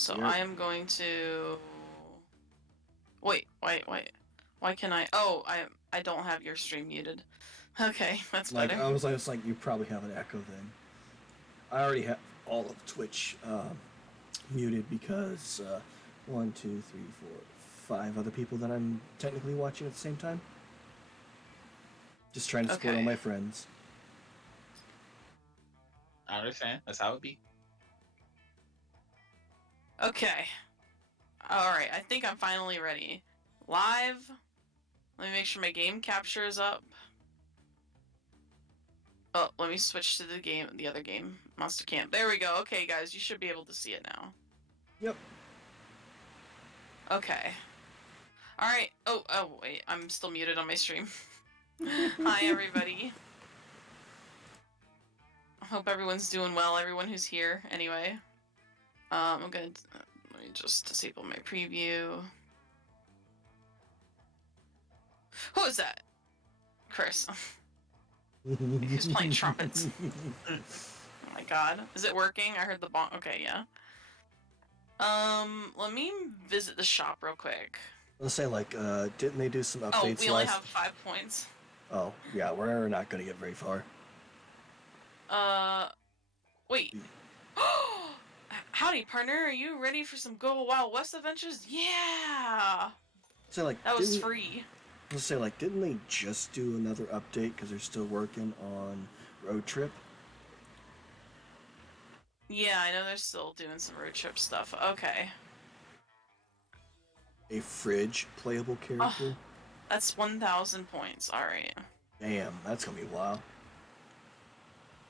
So Yep. I am going to... Wait. Why can I... Oh, I don't have your stream muted. Okay, that's Like, better. I was just like, you probably have an echo then. I already have all of Twitch muted because 1, 2, 3, 4, 5 other people that I'm technically watching at the same time. Just trying to support all Okay. my friends. I understand. That's how it be. Okay. Alright, I think I'm finally ready. Live. Let me make sure my game capture is up. Oh, let me switch to the other game, Monster Camp. There we go. Okay, guys, you should be able to see it now. Yep. Okay. Alright. Oh, wait. I'm still muted on my stream. Hi, everybody. I hope everyone's doing well, everyone who's here, anyway. I'm gonna... let me just disable my preview. Who is that? Chris. Who's playing trumpets? Oh my god. Is it working? I heard the bonk. Okay, yeah. Let me visit the shop real quick. Let's say, like, didn't they do some updates Oh, we only have 5 points. Oh, yeah, we're not gonna get very far. Wait. Howdy, partner. Are you ready for some Go Wild West adventures? Yeah! So, like, That was free. Let's say, like, didn't they just do another update because they're still working on Road Trip? Yeah, I know they're still doing some road trip stuff. Okay. A fridge playable character? Oh, that's 1,000 points. Alright. Damn, that's gonna be wild.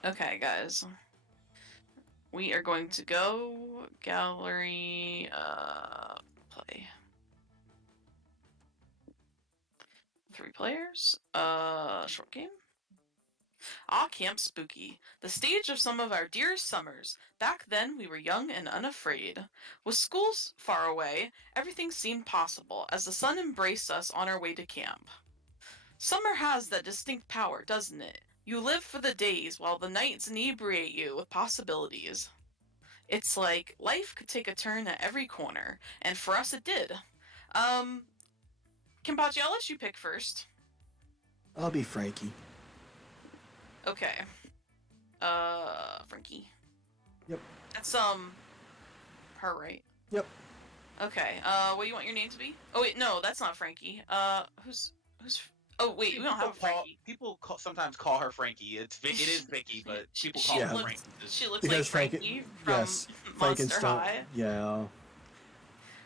Okay, guys. We are going to go gallery, play. 3 players, short game. Ah, Camp Spooky, the stage of some of our dearest summers. Back then, we were young and unafraid. With schools far away, everything seemed possible as the sun embraced us on our way to camp. Summer has that distinct power, doesn't it? You live for the days while the nights inebriate you with possibilities. It's like life could take a turn at every corner, and for us it did. Kimpachi, I'll let you pick first. I'll be Frankie. Okay. Frankie. Yep. That's, her, right? Yep. Okay, what do you want your name to be? Oh, wait, no, that's not Frankie. Who's... Oh, wait, we don't have a Frankie. People sometimes call her Frankie. It is Vicky, but people call her Frankie. She looks Because like Frankie from yes, Monster High. Yeah.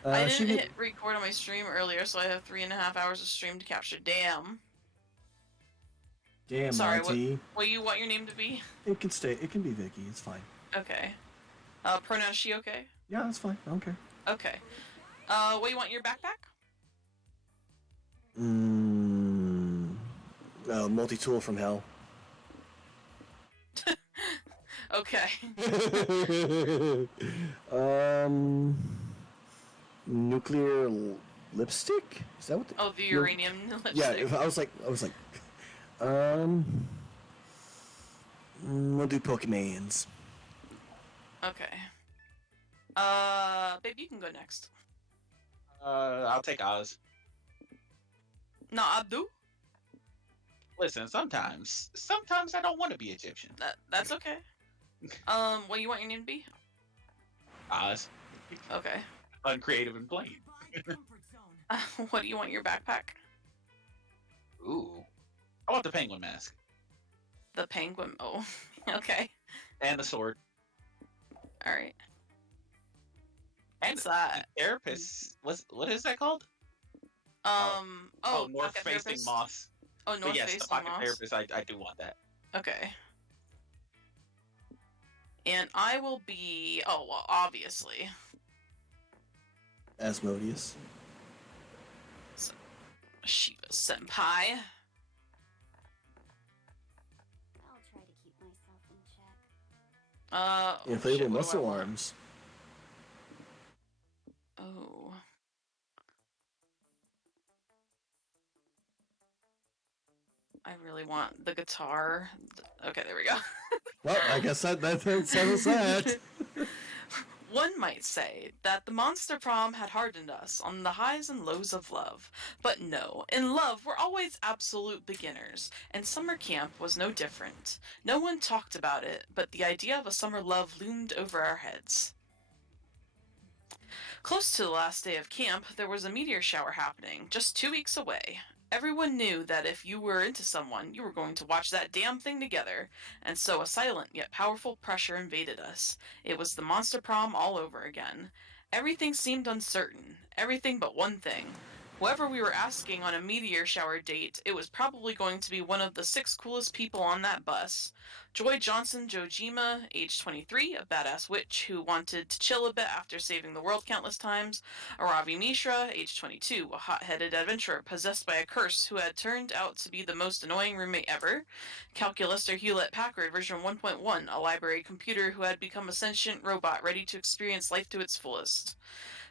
I didn't hit record on my stream earlier, so I have 3.5 hours of stream to capture. Damn. Damn, sorry, Monty. What you want your name to be? It can stay. It can be Vicky. It's fine. Okay. Pronoun she okay? Yeah, that's fine. I don't care. Okay. What you want your backpack? Multi-tool from hell. Okay. Nuclear lipstick? Is that what? The uranium lipstick. Yeah, I was like, we'll do Pokemons. Okay. Babe, you can go next. I'll take Oz. No, Abdu. Listen, sometimes I don't want to be Egyptian. That's okay. What you want your name to be? Oz. Okay. Uncreative and plain. What do you want your backpack? Ooh. I want the penguin mask. The penguin. Oh, okay. And the sword. Alright. And What's that? the therapist. What is that called? North facing moss. Oh, north yes, facing the pocket moss. therapist. I do want that. Okay. And I will be. Oh well, obviously. Asmodeus. Shiva senpai. I'll try to keep myself in check. Inflatable muscle arms. Oh. I really want the guitar. Okay, there we go. Well, I guess that settles that. One might say that the monster prom had hardened us on the highs and lows of love. But no, in love we're always absolute beginners, and summer camp was no different. No one talked about it, but the idea of a summer love loomed over our heads. Close to the last day of camp, there was a meteor shower happening, just 2 weeks away. Everyone knew that if you were into someone, you were going to watch that damn thing together, and so a silent yet powerful pressure invaded us. It was the monster prom all over again. Everything seemed uncertain, everything but one thing. Whoever we were asking on a meteor shower date, it was probably going to be one of the 6 coolest people on that bus. Joy Johnson Jojima, age 23, a badass witch who wanted to chill a bit after saving the world countless times. Aravi Mishra, age 22, a hot-headed adventurer possessed by a curse who had turned out to be the most annoying roommate ever. Calculister Hewlett-Packard version 1.1, a library computer who had become a sentient robot ready to experience life to its fullest.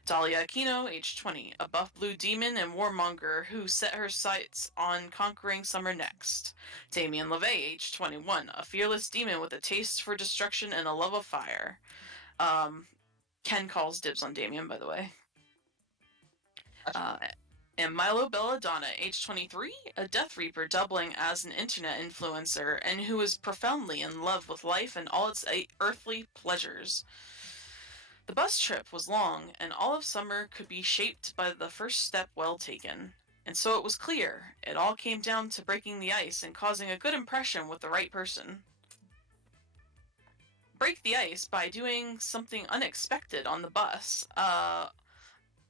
Dahlia Aquino, age 20, a buff blue demon and warmonger who set her sights on conquering summer next. Damien LeVay, age 21, a fearless demon with a taste for destruction and a love of fire. Ken calls dibs on Damien, by the way. And Milo Belladonna, age 23, a Death Reaper doubling as an internet influencer and who is profoundly in love with life and all its earthly pleasures. The bus trip was long, and all of summer could be shaped by the first step well taken. And so it was clear, it all came down to breaking the ice and causing a good impression with the right person. Break the ice by doing something unexpected on the bus.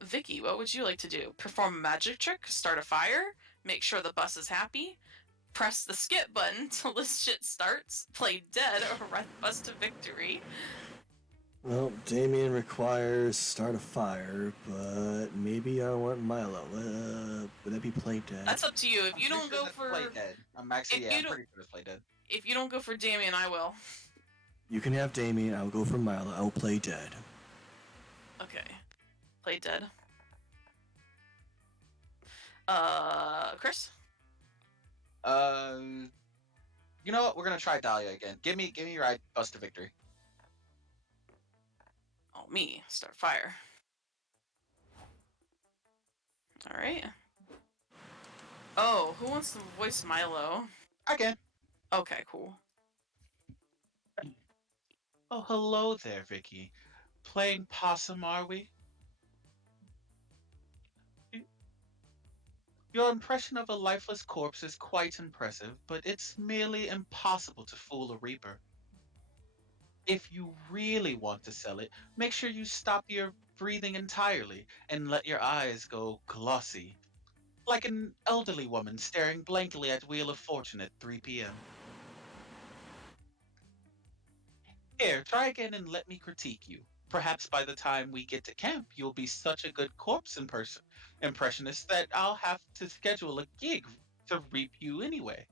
Vicky, what would you like to do? Perform a magic trick? Start a fire? Make sure the bus is happy? Press the skip button till this shit starts? Play dead or ride the bus to victory? Well, Damien requires start a fire, but maybe I want Milo. Would that be play dead? That's up to you. If you don't go for play dead, I'm actually pretty sure it's play dead. If you don't go for Damien, I will. You can have Damien. I'll go for Milo. I'll play dead. Okay, play dead. Chris. You know what? We're gonna try Dahlia again. Give me ride bus to victory. Oh, me. Start fire. Alright. Oh, who wants to voice Milo? I can. Okay, cool. Oh, hello there, Vicky. Playing possum, are we? Your impression of a lifeless corpse is quite impressive, but it's merely impossible to fool a reaper. If you really want to sell it, make sure you stop your breathing entirely and let your eyes go glossy, like an elderly woman staring blankly at Wheel of Fortune at 3 p.m. Here, try again and let me critique you. Perhaps by the time we get to camp, you'll be such a good corpse impressionist that I'll have to schedule a gig to reap you anyway.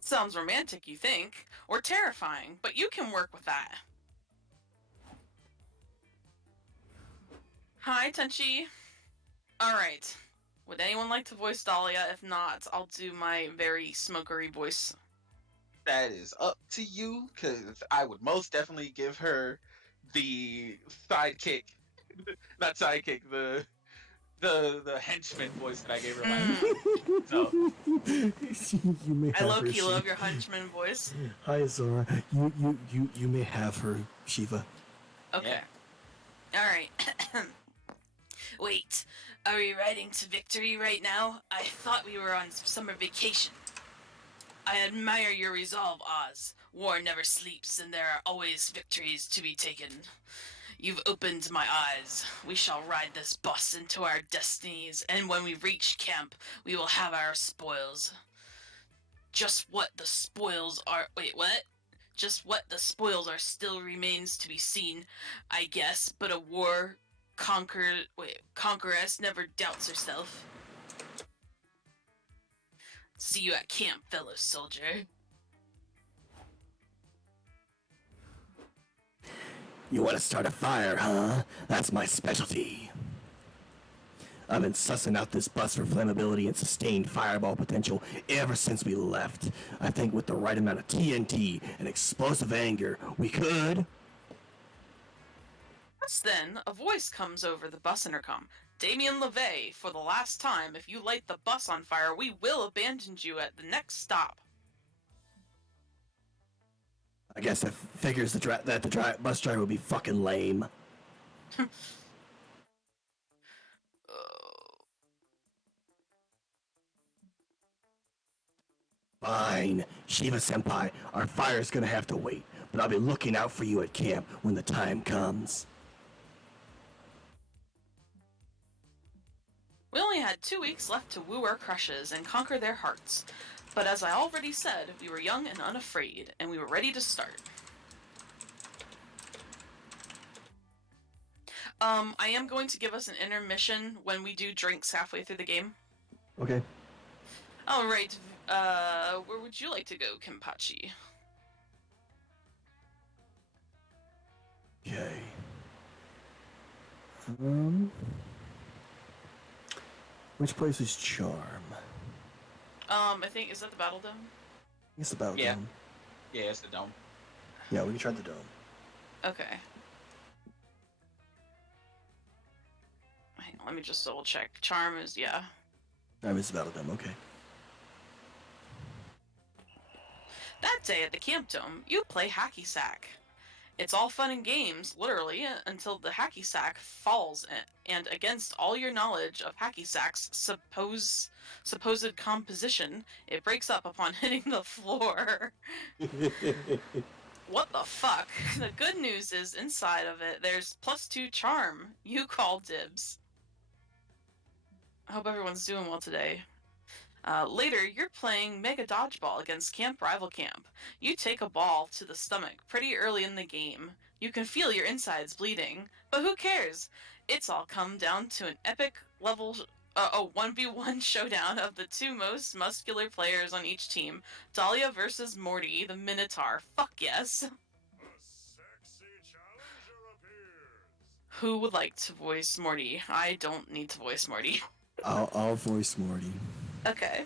Sounds romantic, you think, or terrifying, but you can work with that. Hi, Tenchi. Alright. Would anyone like to voice Dahlia? If not, I'll do my very smokery voice. That is up to you, because I would most definitely give her the sidekick, not sidekick, the henchman voice that I gave her last time. So You may I have low-key her, love your henchman voice. Hi, Zora. You may have her, Shiva. Okay. Alright. Wait, are we riding to victory right now? I thought we were on summer vacation. I admire your resolve, Oz. War never sleeps, and there are always victories to be taken. You've opened my eyes. We shall ride this bus into our destinies, and when we reach camp, we will have our spoils. Just what the spoils are... Wait, what? Just what the spoils are still remains to be seen, I guess, but a war conqueress never doubts herself. See you at camp, fellow soldier. You want to start a fire, huh? That's my specialty. I've been sussing out this bus for flammability and sustained fireball potential ever since we left. I think with the right amount of TNT and explosive anger, we could... Just then, a voice comes over the bus intercom. Damien LeVay, for the last time, if you light the bus on fire, we will abandon you at the next stop. I guess that figures that the bus driver would be fucking lame. Fine, Shiva Senpai, our fire's gonna have to wait, but I'll be looking out for you at camp when the time comes. We only had 2 weeks left to woo our crushes and conquer their hearts. But as I already said, we were young and unafraid, and we were ready to start. I am going to give us an intermission when we do drinks halfway through the game. Okay. Alright, where would you like to go, Kenpachi? Okay. Which place is Charm? I think, is that the Battle Dome? It's the Battle Dome. Yeah, it's the dome. Yeah, we can try the dome. Okay. Hang on, let me just double check. Charm is, yeah. It's the Battle Dome, okay. That day at the Camp Dome, you play hacky sack. It's all fun and games, literally, until the hacky sack falls, and against all your knowledge of hacky sack's supposed composition, it breaks up upon hitting the floor. What the fuck? The good news is, inside of it, there's +2 charm. You call dibs. I hope everyone's doing well today. Later, you're playing Mega Dodgeball against Camp Rival Camp. You take a ball to the stomach pretty early in the game. You can feel your insides bleeding, but who cares? It's all come down to an epic level 1v1 showdown of the 2 most muscular players on each team. Dahlia versus Morty, the Minotaur. Fuck yes. A sexy challenger appears. Who would like to voice Morty? I don't need to voice Morty. I'll voice Morty. Okay.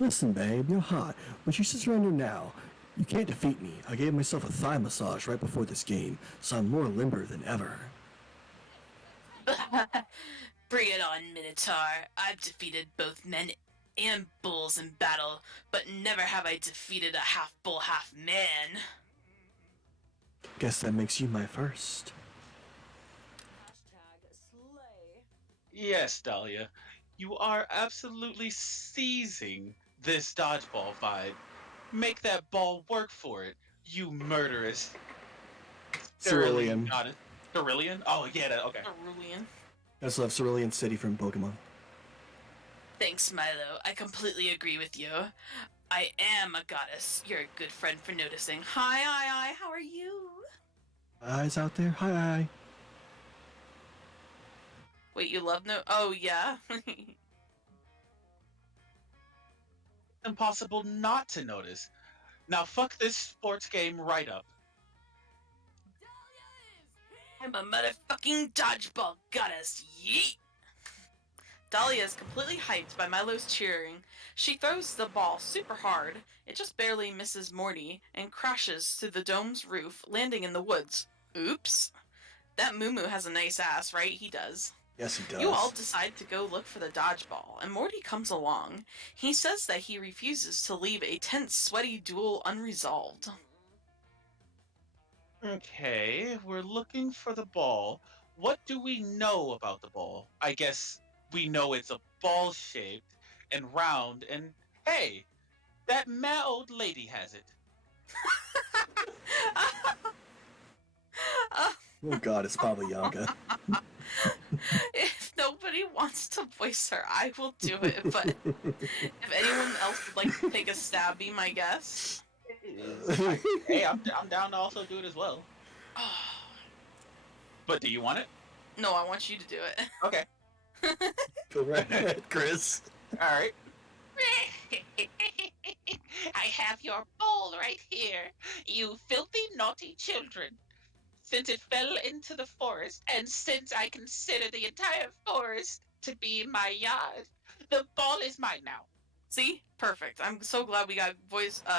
Listen, babe, you're hot, but you should surrender now. You can't defeat me. I gave myself a thigh massage right before this game, so I'm more limber than ever. Bring it on, Minotaur. I've defeated both men and bulls in battle, but never have I defeated a half bull, half man. Guess that makes you my first. #slay. Yes, Dahlia. You are absolutely seizing this dodgeball vibe. Make that ball work for it, you murderous. Cerulean. Got it. Cerulean? Oh, yeah, okay. Cerulean. I just love Cerulean City from Pokemon. Thanks, Milo. I completely agree with you. I am a goddess. You're a good friend for noticing. Hi, how are you? Eyes out there? Hi. Wait, you love no? Oh, yeah? Impossible not to notice. Now fuck this sports game right up. I'm a motherfucking dodgeball goddess. Yeet! Dahlia is completely hyped by Milo's cheering. She throws the ball super hard. It just barely misses Morty and crashes through the dome's roof, landing in the woods. Oops. That Moo has a nice ass, right? He does. Yes, he does. You all decide to go look for the dodgeball, and Morty comes along. He says that he refuses to leave a tense, sweaty duel unresolved. Okay, we're looking for the ball. What do we know about the ball? I guess we know it's a ball shaped and round, and hey, that mad old lady has it. Oh god, it's Baba Yaga. If nobody wants to voice her, I will do it, but if anyone else would like to take a stab, be my guest. Hey, I'm down to also do it as well. But do you want it? No, I want you to do it. Okay. Go right ahead, Chris. All right. I have your bowl right here, you filthy naughty children. Since it fell into the forest, and since I consider the entire forest to be my yard, the ball is mine now. See? Perfect. I'm so glad we got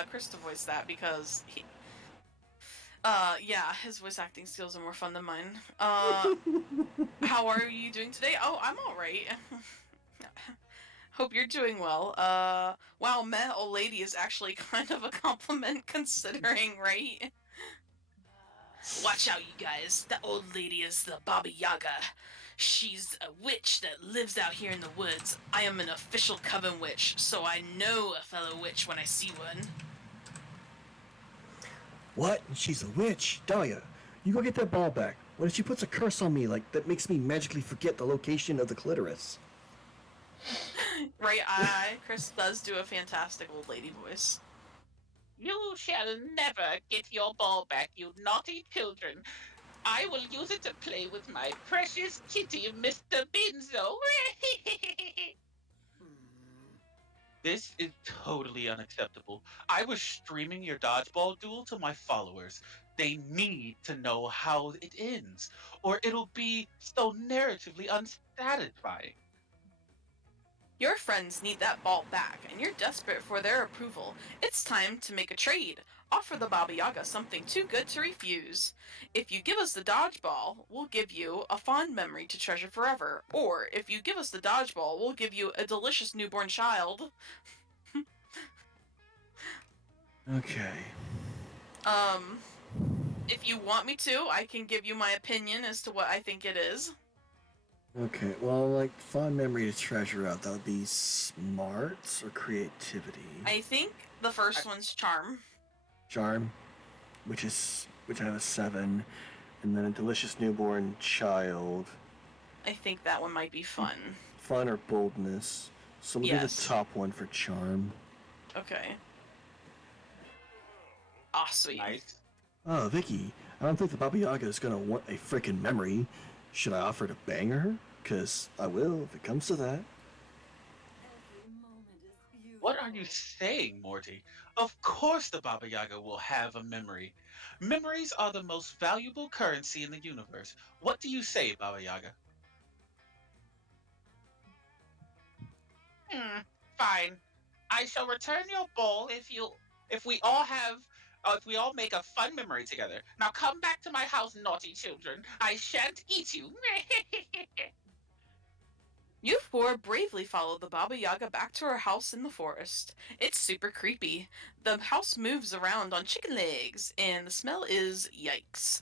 Chris to voice that, because Yeah, his voice acting skills are more fun than mine. How are you doing today? Oh, I'm alright. Hope you're doing well. Wow, meh, old lady is actually kind of a compliment considering, right? Watch out, you guys. That old lady is the Baba Yaga. She's a witch that lives out here in the woods. I am an official coven witch, so I know a fellow witch when I see one. What? She's a witch? Dahlia, you go get that ball back. What if she puts a curse on me like that makes me magically forget the location of the clitoris? Right, Chris does do a fantastic old lady voice. You shall never get your ball back, you naughty children. I will use it to play with my precious kitty, Mr. Binzo. This is totally unacceptable. I was streaming your dodgeball duel to my followers. They need to know how it ends, or it'll be so narratively unsatisfying. Your friends need that ball back, and you're desperate for their approval. It's time to make a trade. Offer the Baba Yaga something too good to refuse. If you give us the dodgeball, we'll give you a fond memory to treasure forever. Or if you give us the dodgeball, we'll give you a delicious newborn child. Okay. If you want me to, I can give you my opinion as to what I think it is. Okay, well, like, fond memory to treasure out, that would be smarts or creativity? I think the first one's charm. Charm, which I have a 7, and then a delicious newborn child. I think that one might be fun. Fun or boldness. So we'll do the top one for charm. Okay. Ah, sweet. Nice. Oh, Vicky, I don't think the Baba Yaga is gonna want a frickin' memory. Should I offer to bang her? 'Cause I will if it comes to that. What are you saying, Morty? Of course the Baba Yaga will have a memory. Memories are the most valuable currency in the universe. What do you say, Baba Yaga? Fine. I shall return your ball if we all have if we all make a fun memory together. Now come back to my house, naughty children. I shan't eat you. You four bravely followed the Baba Yaga back to her house in the forest. It's super creepy. The house moves around on chicken legs, and the smell is yikes.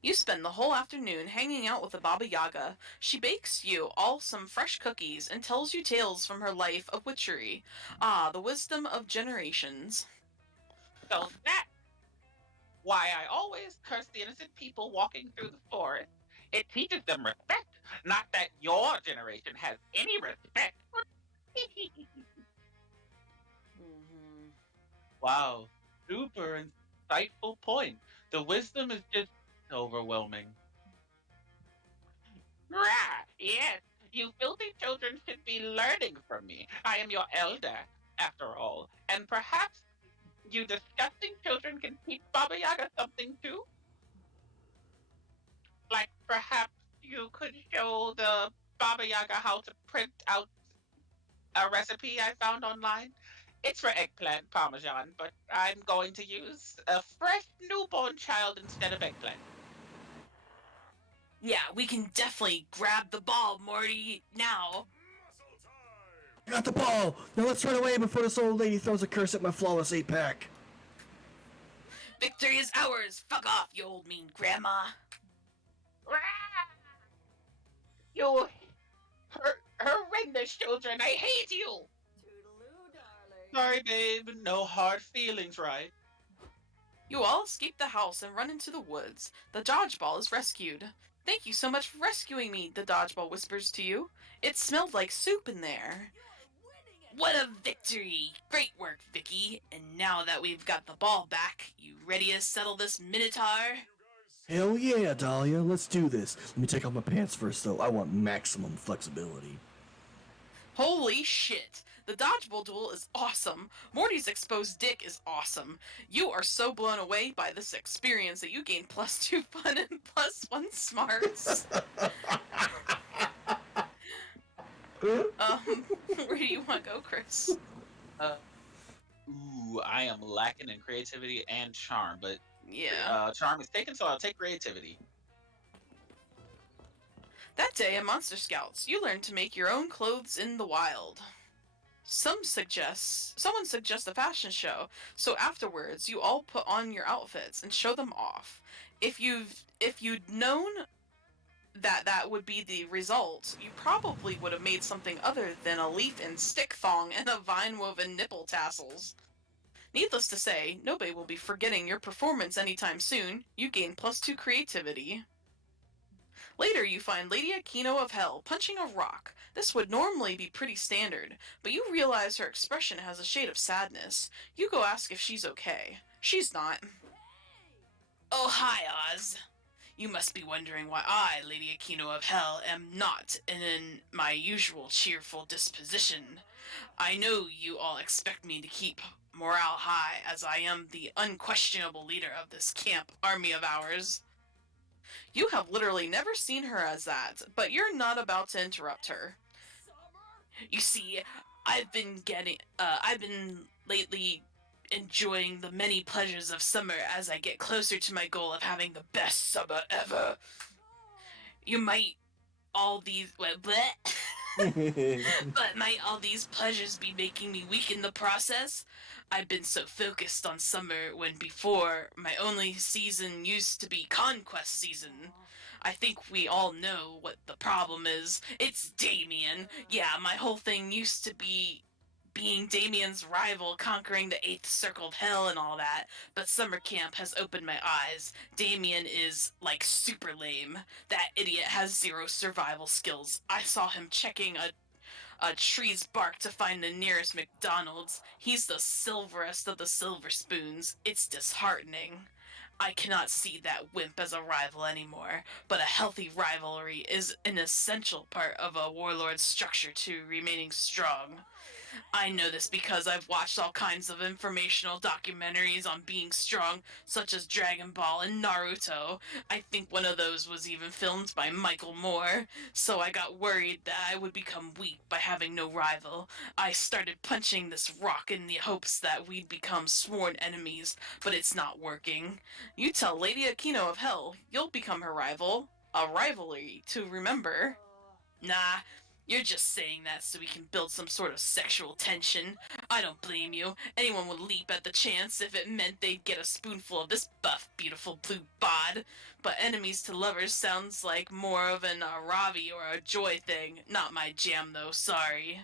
You spend the whole afternoon hanging out with the Baba Yaga. She bakes you all some fresh cookies and tells you tales from her life of witchery. Ah, the wisdom of generations. So that's why I always curse the innocent people walking through the forest. It teaches them respect. Not that your generation has any respect. Wow, super insightful point. The wisdom is just overwhelming. Rah, yes, you filthy children should be learning from me. I am your elder, after all. And perhaps you disgusting children can teach Baba Yaga something too? Like perhaps you could show the Baba Yaga how to print out a recipe I found online. It's for eggplant parmesan, but I'm going to use a fresh newborn child instead of eggplant. Yeah, we can definitely grab the ball, Morty, now. Muscle time! I got the ball! Now let's run away before this old lady throws a curse at my flawless 8-pack. Victory is ours! Fuck off, you old mean grandma. Rah! You horrendous children, I hate you! Sorry, babe. No hard feelings, right? You all escape the house and run into the woods. The dodgeball is rescued. Thank you so much for rescuing me, the dodgeball whispers to you. It smelled like soup in there. What a victory! Great work, Vicky. And now that we've got the ball back, you ready to settle this Minotaur? Hell yeah, Dahlia, let's do this. Let me take off my pants first, though. I want maximum flexibility. Holy shit! The dodgeball duel is awesome. Morty's exposed dick is awesome. You are so blown away by this experience that you gain +2 fun and +1 smarts. Where do you want to go, Chris? Ooh, Ooh, I am lacking in creativity and charm, but Yeah. charm is taken, so I'll take creativity. That day at Monster Scouts, you learned to make your own clothes in the wild. Someone suggests a fashion show, so afterwards you all put on your outfits and show them off. If you'd known that would be the result, you probably would have made something other than a leaf and stick thong and a vine woven nipple tassels. Needless to say, nobody will be forgetting your performance anytime soon. You gain +2 creativity. Later, you find Lady Aquino of Hell punching a rock. This would normally be pretty standard, but you realize her expression has a shade of sadness. You go ask if she's okay. She's not. Oh, hi, Oz. You must be wondering why I, Lady Aquino of Hell, am not in my usual cheerful disposition. I know you all expect me to keep morale high, as I am the unquestionable leader of this camp army of ours. You have literally never seen her as that, but you're not about to interrupt her. You see, I've been lately enjoying the many pleasures of summer as I get closer to my goal of having the best summer ever. You might all these but might all these pleasures be making me weak in the process? I've been so focused on summer when before my only season used to be conquest season. I think we all know what the problem is. It's Damien. Yeah, my whole thing used to be being Damien's rival, conquering the 8th circle of hell and all that, but summer camp has opened my eyes. Damien is, like, super lame. That idiot has 0 survival skills. I saw him checking a tree's bark to find the nearest McDonald's. He's the silverest of the silver spoons. It's disheartening. I cannot see that wimp as a rival anymore, but a healthy rivalry is an essential part of a warlord's structure to remaining strong. I know this because I've watched all kinds of informational documentaries on being strong, such as Dragon Ball and Naruto. I think one of those was even filmed by Michael Moore, so I got worried that I would become weak by having no rival. I started punching this rock in the hopes that we'd become sworn enemies, but it's not working. You tell Lady Aquino of Hell you'll become her rival. A rivalry to remember. Nah, you're just saying that so we can build some sort of sexual tension. I don't blame you. Anyone would leap at the chance if it meant they'd get a spoonful of this buff, beautiful blue bod. But enemies to lovers sounds like more of an Ravi or a Joy thing. Not my jam, though, sorry.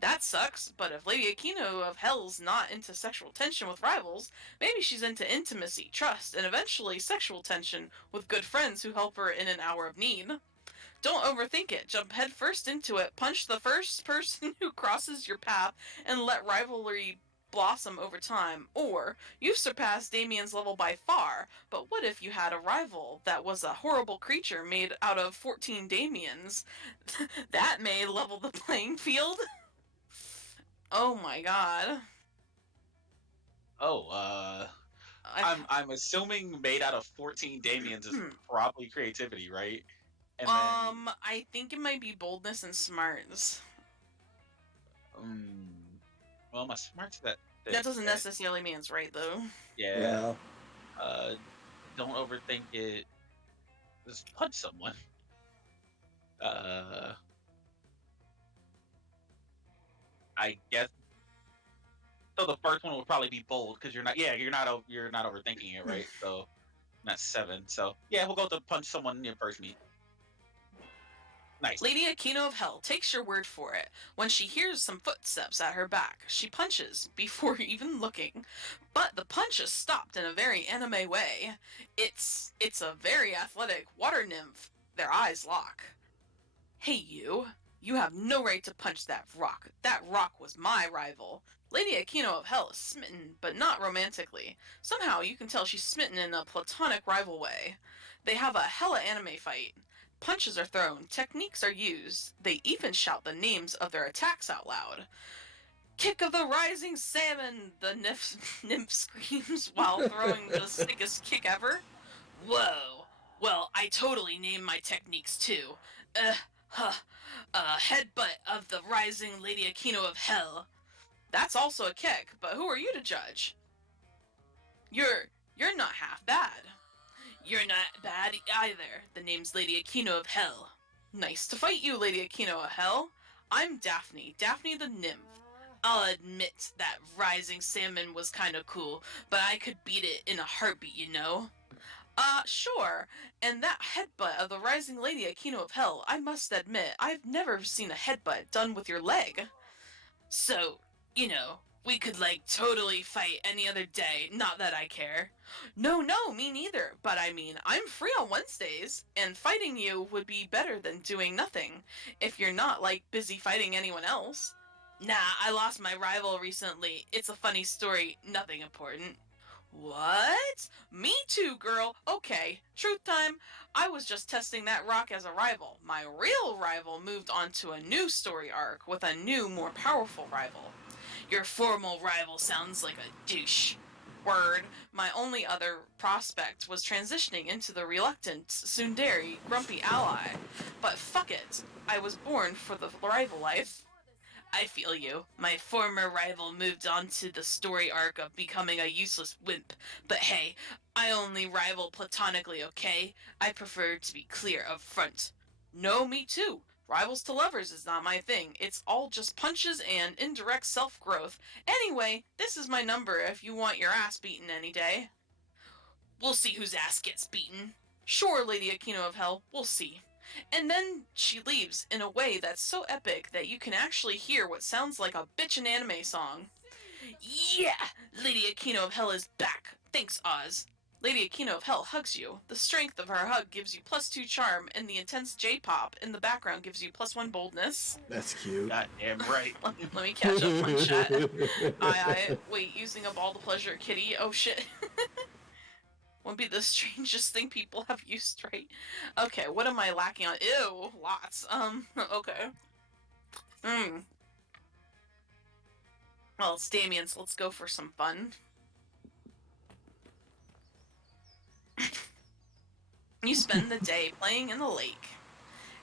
That sucks, but if Lady Aquino of Hell's not into sexual tension with rivals, maybe she's into intimacy, trust, and eventually sexual tension with good friends who help her in an hour of need. Don't overthink it. Jump headfirst into it. Punch the first person who crosses your path and let rivalry blossom over time. Or, you've surpassed Damien's level by far, but what if you had a rival that was a horrible creature made out of 14 Damiens? That may level the playing field. Oh my god. Oh, I I'm assuming made out of 14 Damiens is probably creativity, right? And I think it might be boldness and smarts. well, my smart's that That thick. doesn't necessarily mean it's right though. Yeah. Yeah. Don't overthink it. Just punch someone. Uh, I guess. So the first one would probably be bold because you're not. Yeah, you're not overthinking it, right? So that's 7. So yeah, we'll go to punch someone in your first meet. Nice. Lady Aquino of Hell takes your word for it. When she hears some footsteps at her back, she punches before even looking. But the punch is stopped in a very anime way. It's a very athletic water nymph. Their eyes lock. Hey you! You have no right to punch that rock. That rock was my rival. Lady Aquino of Hell is smitten, but not romantically. Somehow you can tell she's smitten in a platonic rival way. They have a hella anime fight. Punches are thrown, techniques are used. They even shout the names of their attacks out loud. Kick of the rising salmon, the nymph screams while throwing the sickest kick ever. Whoa. Well, I totally named my techniques too. Headbutt of the rising Lady Aquino of Hell. That's also a kick, but who are you to judge? You're not half bad. You're not bad either. The name's Lady Aquino of Hell. Nice to fight you, Lady Aquino of Hell. I'm Daphne, Daphne the Nymph. I'll admit that Rising Salmon was kinda cool, but I could beat it in a heartbeat, you know? Sure. And that headbutt of the Rising Lady Aquino of Hell, I must admit, I've never seen a headbutt done with your leg. So, we could totally fight any other day, not that I care. No, me neither, but I mean, I'm free on Wednesdays, and fighting you would be better than doing nothing, if you're not busy fighting anyone else. Nah, I lost my rival recently. It's a funny story, nothing important. What? Me too, girl. Okay, truth time. I was just testing that rock as a rival. My real rival moved on to a new story arc with a new, more powerful rival. Your formal rival sounds like a douche. Word. My only other prospect was transitioning into the reluctant, tsundere, grumpy ally. But fuck it. I was born for the rival life. I feel you. My former rival moved on to the story arc of becoming a useless wimp. But hey, I only rival platonically, okay? I prefer to be clear up front. No, me too. Rivals to lovers is not my thing. It's all just punches and indirect self-growth. Anyway, this is my number if you want your ass beaten any day. We'll see whose ass gets beaten. Sure, Lady Aquino of Hell, we'll see. And then she leaves in a way that's so epic that you can actually hear what sounds like a bitchin' anime song. Yeah! Lady Aquino of Hell is back. Thanks, Oz. Lady Aquino of Hell hugs you. The strength of her hug gives you +2 charm, and the intense J-pop in the background gives you +1 boldness. That's cute. Goddamn right. Let me catch up on chat. Wait, using up all the pleasure kitty? Oh shit. Won't be the strangest thing people have used, right? Okay, what am I lacking on? Ew, lots. Okay. Well, it's Damien's. Let's go for some fun. You spend the day playing in the lake.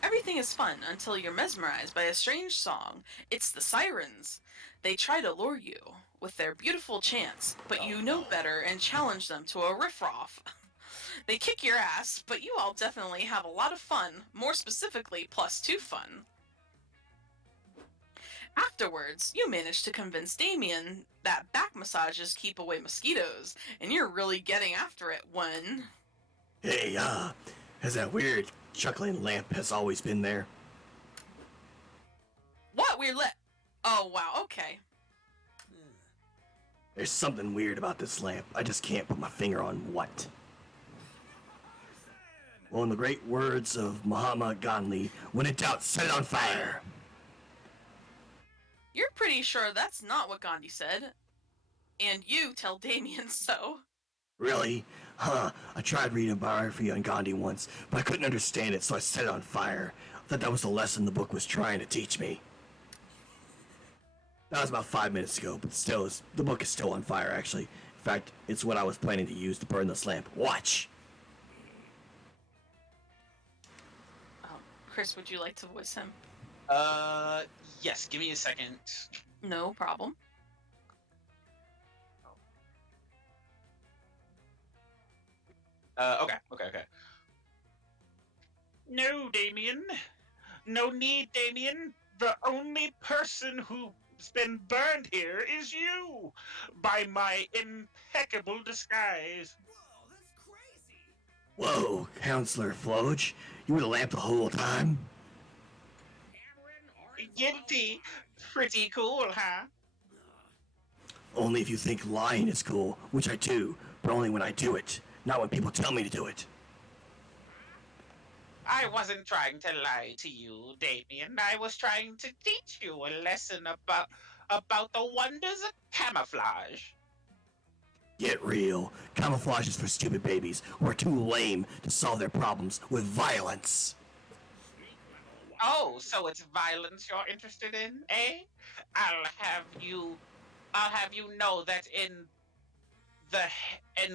Everything is fun until you're mesmerized by a strange song. It's the sirens. They try to lure you with their beautiful chants, but you know better and challenge them to a riff-raff. They kick your ass, but you all definitely have a lot of fun, more specifically +2 fun. Afterwards, you manage to convince Damien that back massages keep away mosquitoes, and you're really getting after it when... Hey, has that weird chuckling lamp has always been there? What weird Oh, wow, okay. There's something weird about this lamp. I just can't put my finger on what. Well, in the great words of Mahatma Gandhi, when in doubt, set it on fire. You're pretty sure that's not what Gandhi said. And you tell Damien so. Really? Huh, I tried reading a biography on Gandhi once, but I couldn't understand it, so I set it on fire. I thought that was the lesson the book was trying to teach me. That was about 5 minutes ago, but still, the book is still on fire, actually. In fact, it's what I was planning to use to burn this lamp. Watch! Chris, would you like to voice him? Yes, give me a second. No problem. Okay. No, Damien. No need, Damien. The only person who's been burned here is you, by my impeccable disguise. Whoa, Counselor Floge, you were the lamp the whole time? Guilty. Pretty cool, huh? Only if you think lying is cool, which I do, but only when I do it, not when people tell me to do it. I wasn't trying to lie to you, Damien. I was trying to teach you a lesson about the wonders of camouflage. Get real. Camouflage is for stupid babies who are too lame to solve their problems with violence. Oh, so it's violence you're interested in, eh? I'll have you know that in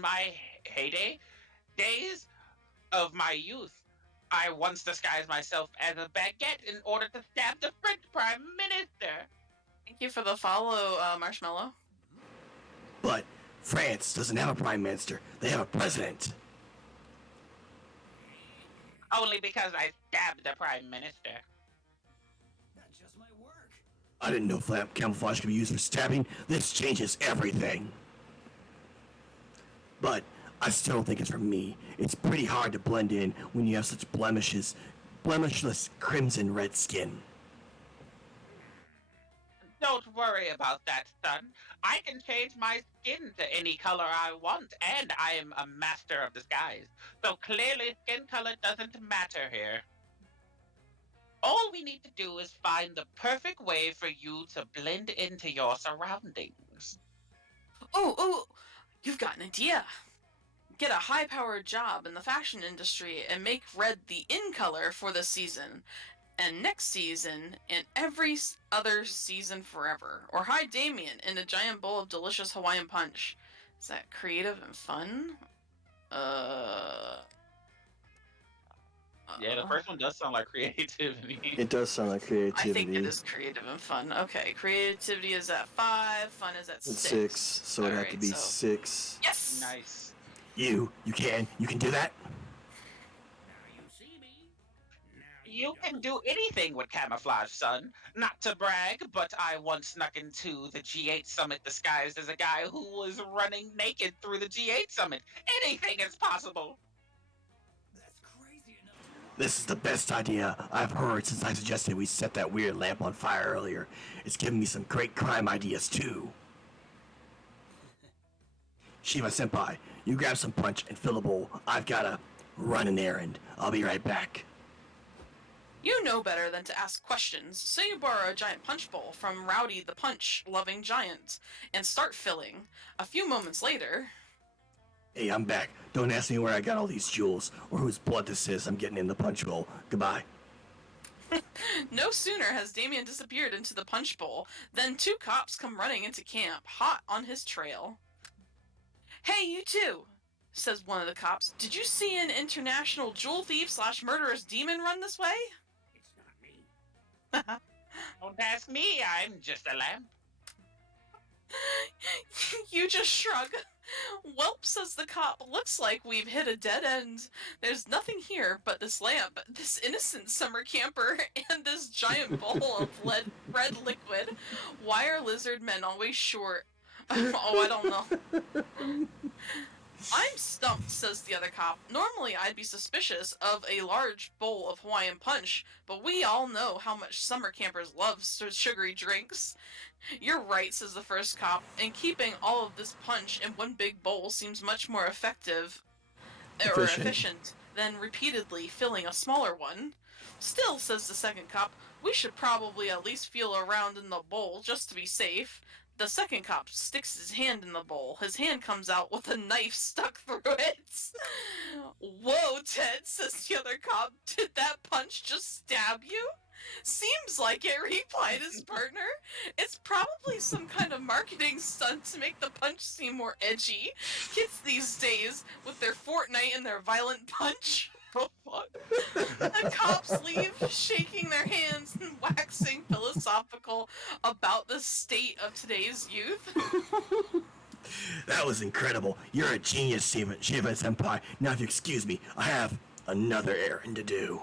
my heyday days of my youth, I once disguised myself as a baguette in order to stab the French Prime Minister. Thank you for the follow, Marshmallow. But France doesn't have a prime minister. They have a president. Only because I stabbed the prime minister. That just might work. I didn't know camouflage could be used for stabbing. This changes everything. But I still don't think it's for me. It's pretty hard to blend in when you have such blemishless crimson red skin. Don't worry about that, son. I can change my skin to any color I want, and I am a master of disguise. So clearly skin color doesn't matter here. All we need to do is find the perfect way for you to blend into your surroundings. Oh, you've got an idea. Get a high-powered job in the fashion industry and make red the in color for the season. And next season, and every other season forever. Or hide Damien in a giant bowl of delicious Hawaiian punch. Is that creative and fun? Yeah, the first one does sound like creativity. It does sound like I creativity. think it is creative and fun. Okay, creativity is at 5, fun is at It's 6. 6, so it'd have to Alright, be so- 6. Yes! Nice. You can do that? You can do anything with camouflage, son. Not to brag, but I once snuck into the G8 summit disguised as a guy who was running naked through the G8 summit. Anything is possible. This is the best idea I've heard since I suggested we set that weird lamp on fire earlier. It's given me some great crime ideas too. Shiva Senpai, you grab some punch and fill a bowl. I've gotta run an errand. I'll be right back. You know better than to ask questions, so you borrow a giant punch bowl from Rowdy the punch-loving giant and start filling. A few moments later... Hey, I'm back. Don't ask me where I got all these jewels or whose blood this is I'm getting in the punch bowl. Goodbye. No sooner has Damien disappeared into the punch bowl than 2 cops come running into camp, hot on his trail. Hey, you two, says one of the cops. Did you see an international jewel thief / murderous demon run this way? Don't ask me, I'm just a lamp. You just shrug. Welp, says the cop, looks like we've hit a dead end. There's nothing here but this lamp, this innocent summer camper, and this giant bowl of red liquid. Why are lizard men always short? Oh, I don't know. I'm stumped, says the other cop. Normally I'd be suspicious of a large bowl of Hawaiian punch, but we all know how much summer campers love sugary drinks. You're right, says the first cop, and keeping all of this punch in one big bowl seems much more efficient than repeatedly filling a smaller one. Still, says the second cop, we should probably at least feel around in the bowl just to be safe. The second cop sticks his hand in the bowl. His hand comes out with a knife stuck through it. Whoa, Ted, says the other cop. Did that punch just stab you? Seems like it, replied his partner. It's probably some kind of marketing stunt to make the punch seem more edgy. Kids these days, with their Fortnite and their violent punch. Oh, fuck. The cops leave, shaking their hands and waxing philosophical about the state of today's youth. That was incredible. You're a genius, Shiva Senpai. Now, if you excuse me, I have another errand to do.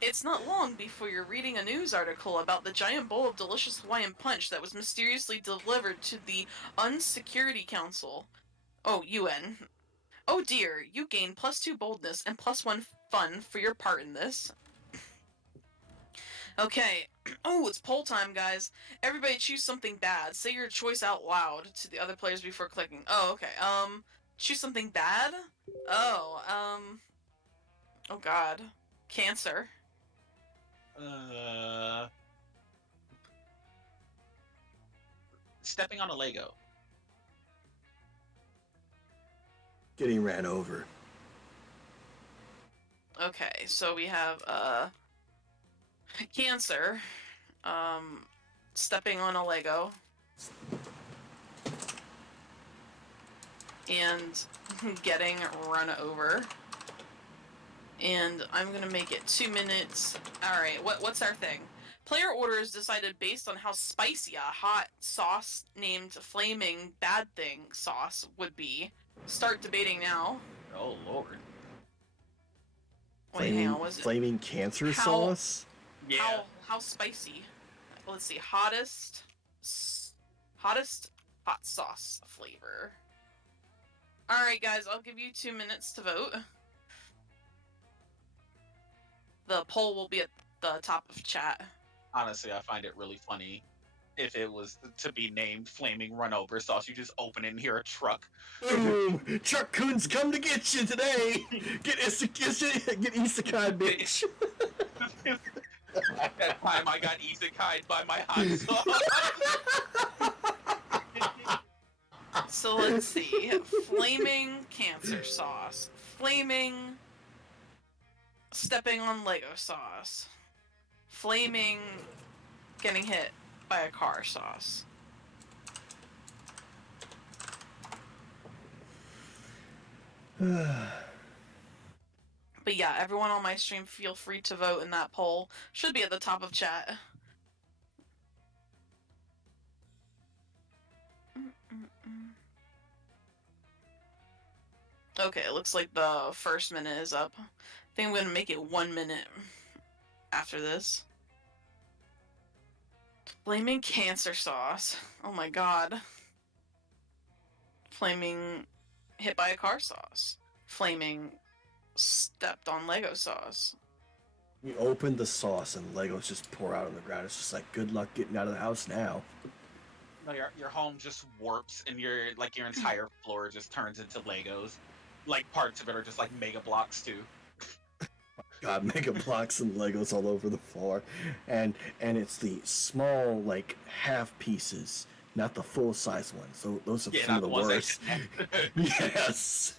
It's not long before you're reading a news article about the giant bowl of delicious Hawaiian punch that was mysteriously delivered to the UN Council. Oh, UN. Oh dear, you gain +2 boldness and +1 fun for your part in this. Okay. Oh, it's poll time, guys. Everybody choose something bad. Say your choice out loud to the other players before clicking. Oh, okay. Choose something bad? Oh, oh god. Cancer. Stepping on a Lego. Getting ran over. Okay, so we have, Cancer. Stepping on a Lego. And getting run over. And I'm gonna make it 2 minutes. Alright, what's our thing? Player order is decided based on how spicy a hot sauce named Flaming Bad Thing sauce would be. Start debating now. Oh Lord. Wait, hang on. Was it Flaming cancer how sauce? Yeah. how spicy? Let's see. Hottest hot sauce flavor. All right, guys. I'll give you 2 minutes to vote. The poll will be at the top of chat. Honestly, I find it really funny if it was to be named Flaming Run Over Sauce. You just open it and hear a truck. Boom! Truck Coons come to get you today! Get isekai, bitch! At that time, I got isekai'd by my hot sauce. So let's see. Flaming cancer sauce. Flaming stepping on Lego sauce. Flaming getting hit by a car sauce. But yeah, everyone on my stream, feel free to vote in that poll. Should be at the top of chat. Okay, it looks like the first minute is up. I think I'm gonna make it 1 minute after this. Flaming cancer sauce. Oh my god. Flaming hit by a car sauce. Flaming stepped on Lego sauce. You open the sauce and Legos just pour out on the ground. It's just like, good luck getting out of the house now. No, your home just warps and your entire floor just turns into Legos. Like parts of it are just like mega blocks too. God, mega blocks and Legos all over the floor, and it's the small like half pieces, not the full size ones. So those are some of the ones worst. Yes.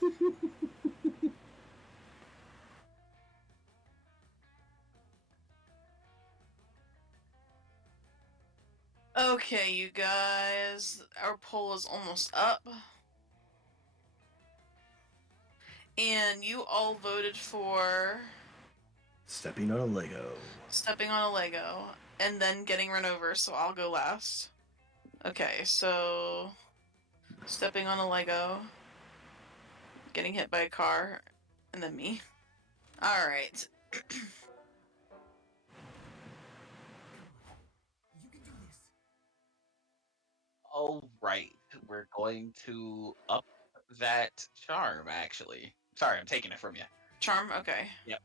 Okay, you guys, our poll is almost up. And you all voted for Stepping on a Lego. stepping on a Lego and then getting run over, so I'll go last. Okay, so stepping on a Lego, getting hit by a car, and then me. Alright. Oh right, we're going to up that charm. Actually, sorry, I'm taking it from you. Charm, okay. Yep.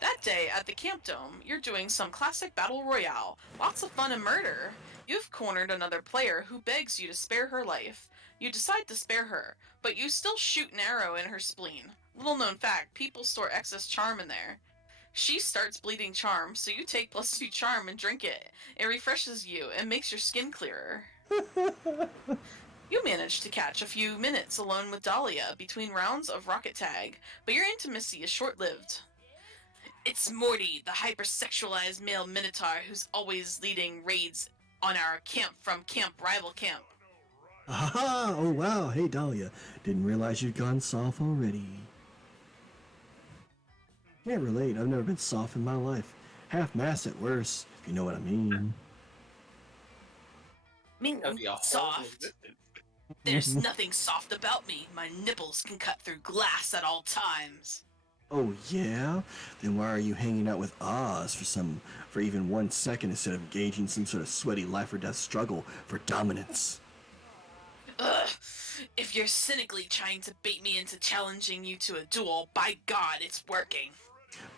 That day at the Camp Dome, you're doing some classic battle royale. Lots of fun and murder. You've cornered another player who begs you to spare her life. You decide to spare her, but you still shoot an arrow in her spleen. Little known fact, people store excess charm in there. She starts bleeding charm, so you take +2 charm and drink it. It refreshes you and makes your skin clearer. You manage to catch a few minutes alone with Dahlia between rounds of rocket tag, but your intimacy is short-lived. It's Morty, the hypersexualized male minotaur who's always leading raids on our camp from camp rival camp. Aha! Oh wow! Hey Dahlia, didn't realize you'd gone soft already. Can't relate. I've never been soft in my life. Half-mast at worst, if you know what I mean. That'd be a horrible Soft. existence. There's nothing soft about me. My nipples can cut through glass at all times. Oh yeah? Then why are you hanging out with Oz for even 1 second instead of engaging some sort of sweaty life or death struggle for dominance? Ugh. If you're cynically trying to bait me into challenging you to a duel, by God, it's working.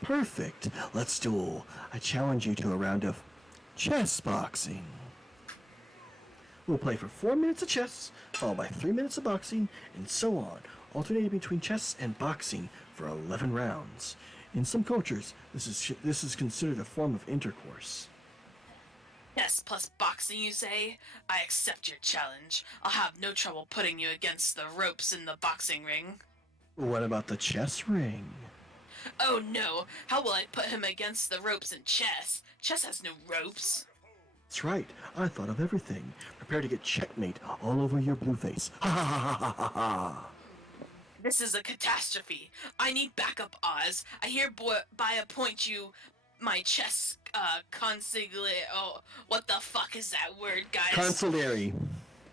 Perfect. Let's duel. I challenge you to a round of chess boxing. We'll play for 4 minutes of chess, followed by 3 minutes of boxing, and so on, alternating between chess and boxing for 11 rounds. In some cultures, this is considered a form of intercourse. Chess plus boxing, you say? I accept your challenge. I'll have no trouble putting you against the ropes in the boxing ring. What about the chess ring? Oh no, how will I put him against the ropes in chess? Chess has no ropes. That's right, I thought of everything. Prepare to get checkmate all over your blue face. Ha ha ha ha ha ha! This is a catastrophe. I need backup, Oz. I hereby appoint you my chess consigliere. Oh, what the fuck is that word, guys? Consigliere.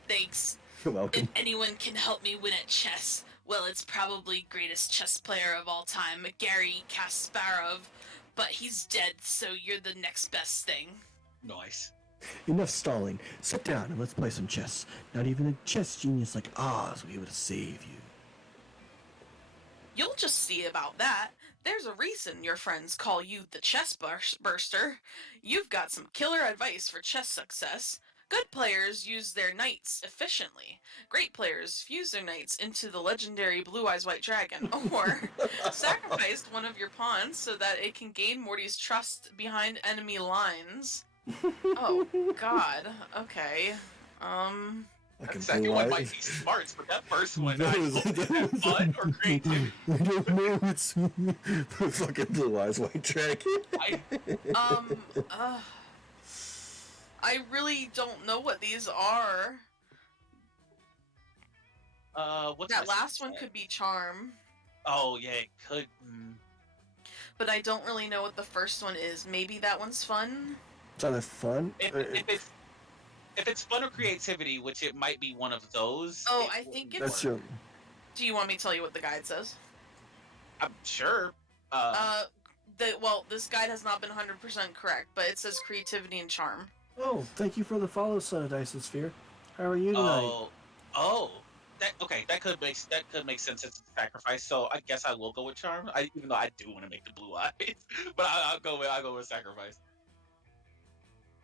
Thanks. You're welcome. If anyone can help me win at chess, well, it's probably greatest chess player of all time, Gary Kasparov. But he's dead, so you're the next best thing. Nice. Enough stalling. Sit down and let's play some chess. Not even a chess genius like Oz will be able to save you. You'll just see about that. There's a reason your friends call you the chess burster. You've got some killer advice for chess success. Good players use their knights efficiently. Great players fuse their knights into the legendary Blue Eyes White Dragon, or sacrifice one of your pawns so that it can gain Morty's trust behind enemy lines. Oh, God. Okay. Like The second one might be smarts, but that first one, That I was- hope that it's was- fun or creativity. I don't know. It's the fucking Blue Eyes White Dragon. I really don't know what these are. What's That my last one set? could be charm, Oh yeah, it could. but I don't really know what the first one is. Maybe that one's fun. It's either fun. If it's fun or creativity, which it might be one of those. Oh, it I will think work. That's your. Do you want me to tell you what the guide says? I'm sure. This guide has not been 100% correct, but it says creativity and charm. Oh, thank you for the follow, Son of Dyson Sphere. How are you tonight? Oh. That could make sense as a sacrifice. So I guess I will go with charm. Even though I do want to make the blue eyes, but I'll go with sacrifice.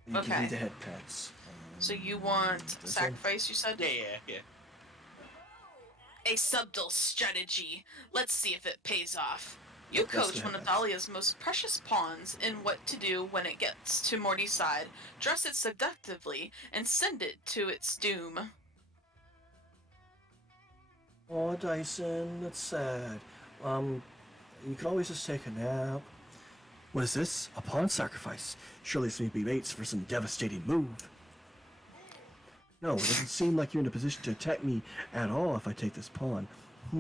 You give me Okay. the head pats. So you want This one? sacrifice, you said? Yeah. A subtle strategy. Let's see if it pays off. You Yep, that's coach the one of headbats. Dahlia's most precious pawns in what to do when it gets to Morty's side, dress it seductively, and send it to its doom. Oh, Dyson, that's sad. You can always just take a nap. What is this? A pawn sacrifice? Surely this may be baits for some devastating move. No, it doesn't seem like you're in a position to attack me at all if I take this pawn. Could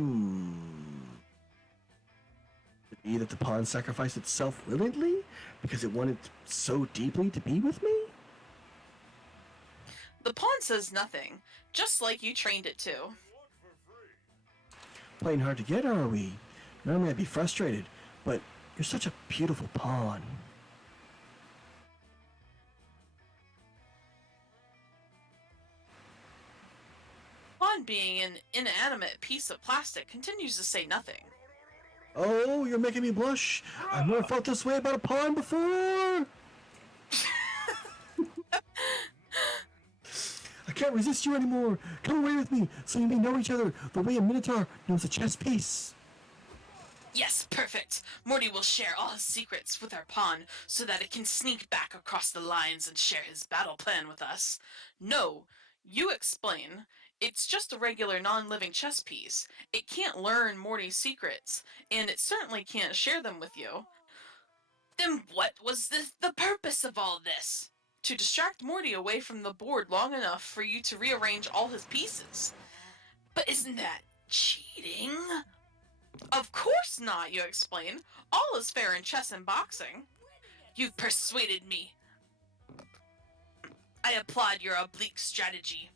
it be that the pawn sacrificed itself willingly because it wanted so deeply to be with me? The pawn says nothing, just like you trained it to. Playing hard to get, are we? Normally I'd be frustrated, but you're such a beautiful pawn. Pawn, being an inanimate piece of plastic, continues to say nothing. Oh, you're making me blush. I've never felt this way about a pawn before. I can't resist you anymore. Come away with me so you may know each other the way a minotaur knows a chess piece. Yes, perfect. Morty will share all his secrets with our pawn so that it can sneak back across the lines and share his battle plan with us. No, you explain. It's just a regular non-living chess piece. It can't learn Morty's secrets, and it certainly can't share them with you. Then what was the purpose of all this? To distract Morty away from the board long enough for you to rearrange all his pieces. But isn't that cheating? Of course not, you explain. All is fair in chess and boxing. You've persuaded me. I applaud your oblique strategy.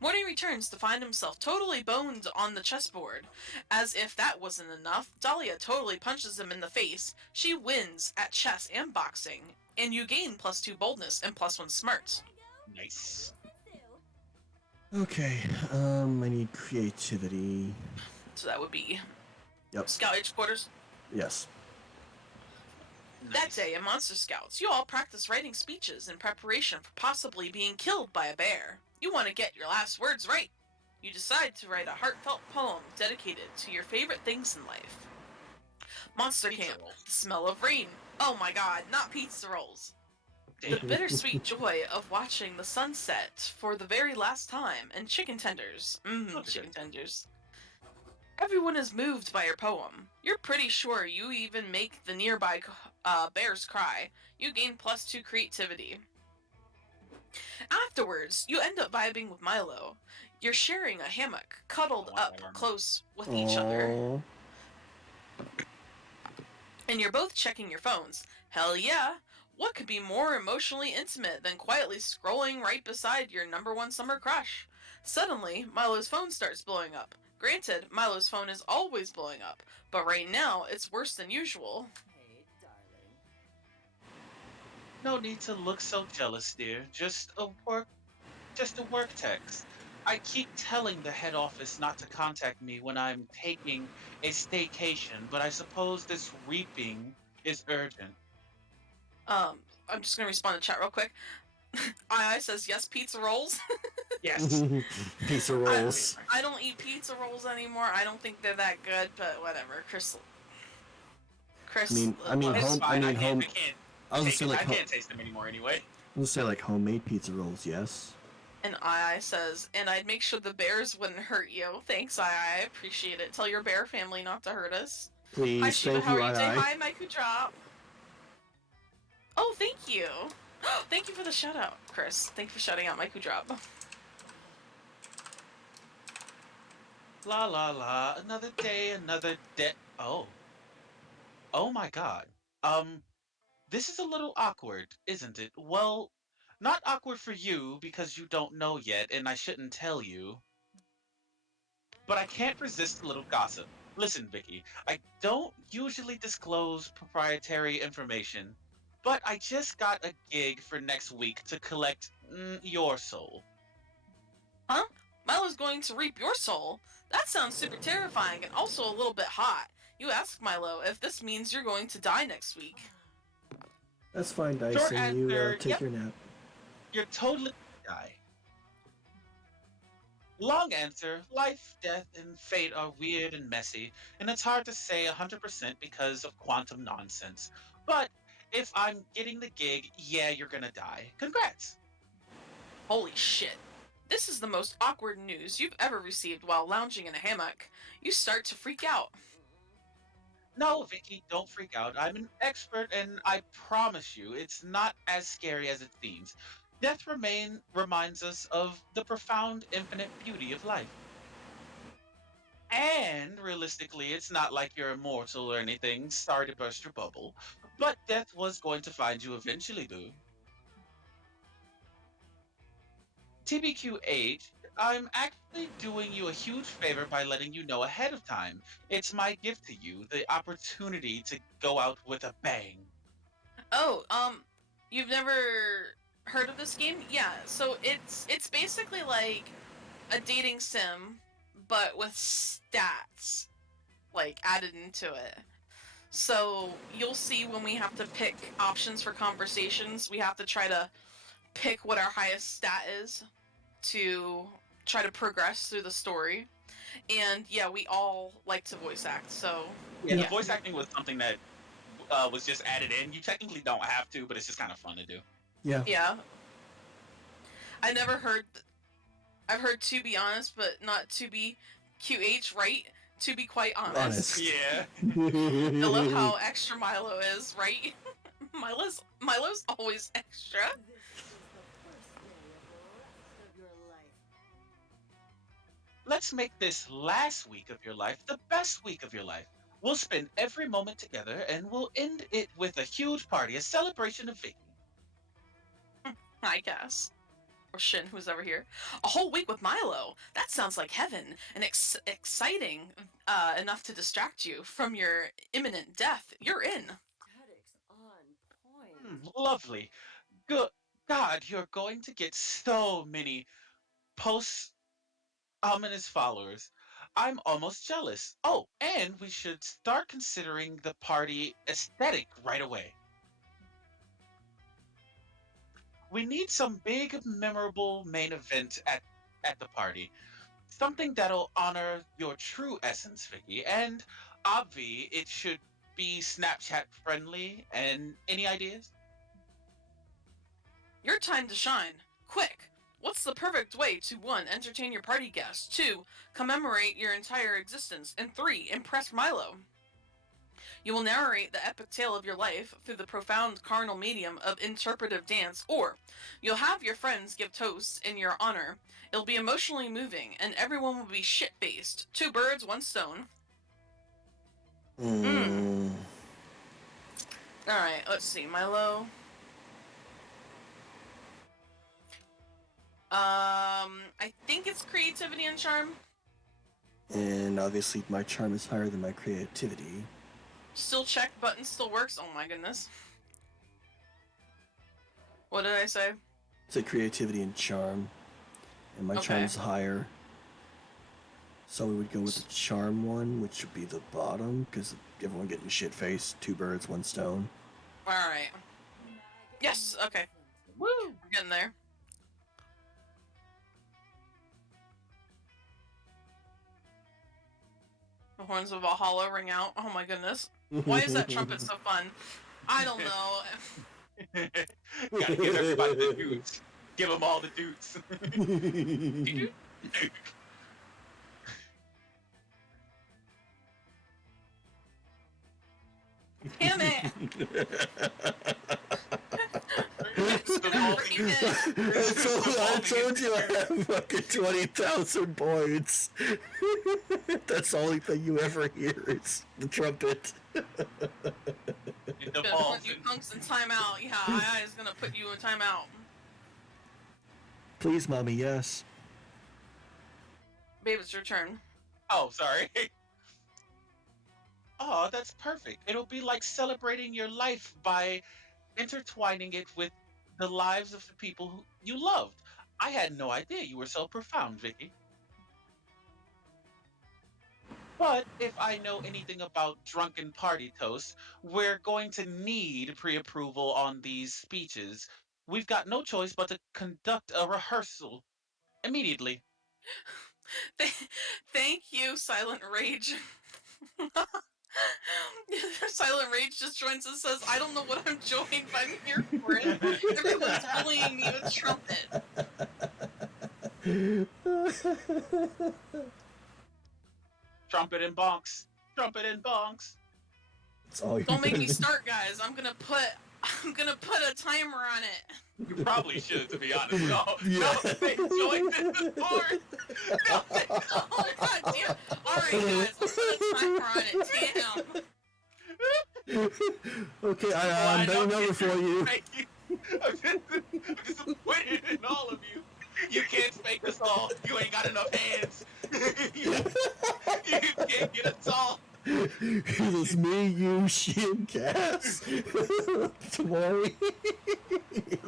Morty returns to find himself totally boned on the chessboard. As if that wasn't enough, Dahlia totally punches him in the face. She wins at chess and boxing, and you gain +2 boldness and +1 smarts. Nice. Okay, I need creativity. So that would be Yep, Scout Headquarters. yes. That day in Monster Scouts, you all practice writing speeches in preparation for possibly being killed by a bear. You want to get your last words right. You decide to write a heartfelt poem dedicated to your favorite things in life. Monster Pizza Camp, rolls. the smell of rain. Oh my god, not pizza rolls. The Damn. bittersweet joy of watching the sunset for the very last time, and chicken tenders. Okay. Chicken tenders. Everyone is moved by your poem. You're pretty sure you even make the nearby bears cry. You gain +2 creativity. Afterwards, you end up vibing with Milo. You're sharing a hammock, cuddled Oh, I up don't know. close with each other. Aw. And you're both checking your phones. Hell yeah! What could be more emotionally intimate than quietly scrolling right beside your number one summer crush? Suddenly, Milo's phone starts blowing up. Granted, Milo's phone is always blowing up, but right now it's worse than usual. Hey, darling. No need to look so jealous, dear. Just a work text. I keep telling the head office not to contact me when I'm taking a staycation, but I suppose this reaping is urgent. I'm just gonna respond to chat real quick. II says yes, pizza rolls. Yes. Pizza I, rolls. I don't eat pizza rolls anymore. I don't think they're that good, but whatever. Chris I mean, It's loves. home. I fine. mean, home. I can't I was gonna take say it. like, I can't taste them anymore anyway. I was gonna say like homemade pizza rolls. Yes. And II says, and I'd make sure the bears wouldn't hurt you. Thanks, II. I appreciate it. Tell your bear family not to hurt us. Hi, Please, Shiva. thank How you, are you today? I. Hi, Maiku Drop. Oh, thank you. Thank you for the shout out, Chris. Thank you for shouting out Maiku Drop. La la la. Another day, another day. Oh. Oh my God. Um, this is a little awkward, isn't it? Well, not awkward for you because you don't know yet and I shouldn't tell you, but I can't resist a little gossip. Listen, Vicky, I don't usually disclose proprietary information, but I just got a gig for next week to collect your soul. Huh? Milo's going to reap your soul? That sounds super terrifying and also a little bit hot. You ask Milo if this means you're going to die next week. That's fine, Short Dyson. You answer, take yep, your nap. you're totally guy. Long answer, life, death, and fate are weird and messy, and it's hard to say 100% because of quantum nonsense. But if I'm getting the gig, yeah, you're gonna die. Congrats! Holy shit. This is the most awkward news you've ever received while lounging in a hammock. You start to freak out. No, Vicky, don't freak out. I'm an expert, and I promise you, it's not as scary as it seems. Reminds us of the profound, infinite beauty of life. And realistically, it's not like you're immortal or anything. Sorry to burst your bubble. But death was going to find you eventually, boo. TBQH, I'm actually doing you a huge favor by letting you know ahead of time. It's my gift to you, the opportunity to go out with a bang. Oh, you've never heard of this game? Yeah, so it's basically like a dating sim, but with stats like added into it. So you'll see when we have to pick options for conversations, we have to try to pick what our highest stat is to try to progress through the story. And yeah, we all like to voice act, so Yeah, the Yep. yeah. voice acting was something that was just added in. You technically don't have to, but it's just kind of fun to do. Yeah. Yeah. I never heard I've heard to be honest, but not to be QH, right? To be quite honest. Honest. Yeah. I love how extra Milo is, right? Milo's always extra. This is the first day of the rest of your life. Let's make this last week of your life the best week of your life. We'll spend every moment together and we'll end it with a huge party, a celebration of Vicky. I guess. Or Shin, who's over here. A whole week with Milo. That sounds like heaven and exciting enough to distract you from your imminent death. You're in. Statics on point. Lovely. Good. God, you're going to get so many post ominous followers. I'm almost jealous. Oh, and we should start considering the party aesthetic right away. We need some big, memorable main event at the party. Something that'll honor your true essence, Vicky. And obvi, it should be Snapchat friendly. And any ideas? Your time to shine. Quick! What's the perfect way to 1. Entertain your party guests, 2. Commemorate your entire existence, and 3. Impress Milo? You will narrate the epic tale of your life through the profound carnal medium of interpretive dance, or you'll have your friends give toasts in your honor. It'll be emotionally moving, and everyone will be shit faced. 2 birds, 1 stone. Hmm. Mm. Alright, let's see. Milo. I think it's creativity and charm. And obviously my charm is higher than my creativity. Still check, button still works. Oh my goodness. What did I say? It's a creativity and charm. And my Okay. charm's higher. So we would go with the charm one, which would be the bottom, because everyone getting shit-faced. 2 birds, 1 stone. Alright. Yes, okay. Woo! We're getting there. The horns of Valhalla ring out. Oh my goodness. Why is that trumpet so fun? I don't know. Gotta give everybody the doots. Give them all the doots. Damn it! I told you I have fucking 20,000 points. That's the only thing you ever hear is the trumpet. It Put devolves. you punks in timeout. Yeah, I is gonna put you in timeout. Please, mommy, yes. Babe, it's your turn. Oh, sorry. Oh, that's perfect. It'll be like celebrating your life by intertwining it with the lives of the people who you loved. I had no idea you were so profound, Vicky. But if I know anything about drunken party toast, we're going to need pre-approval on these speeches. We've got no choice but to conduct a rehearsal immediately. Thank you, Silent Rage. Silent Rage just joins and says, I don't know what I'm doing, but I'm here for it. Everyone's bullying me with trumpet. Trumpet and bonks. Trumpet and bonks. That's all you Don't make me start, guys. I'm gonna put a timer on it. You probably should, to be honest. No, Yeah. no, they joined this board. No, they Oh god damn. Alright guys, I'll put a timer on it. Damn. Okay, Well, I'm know betting over for you. I'm disappointed in all of you. You can't fake us all. You ain't got enough hands. you can't get us all. It's me, you, she, and Cass. Tomorrow.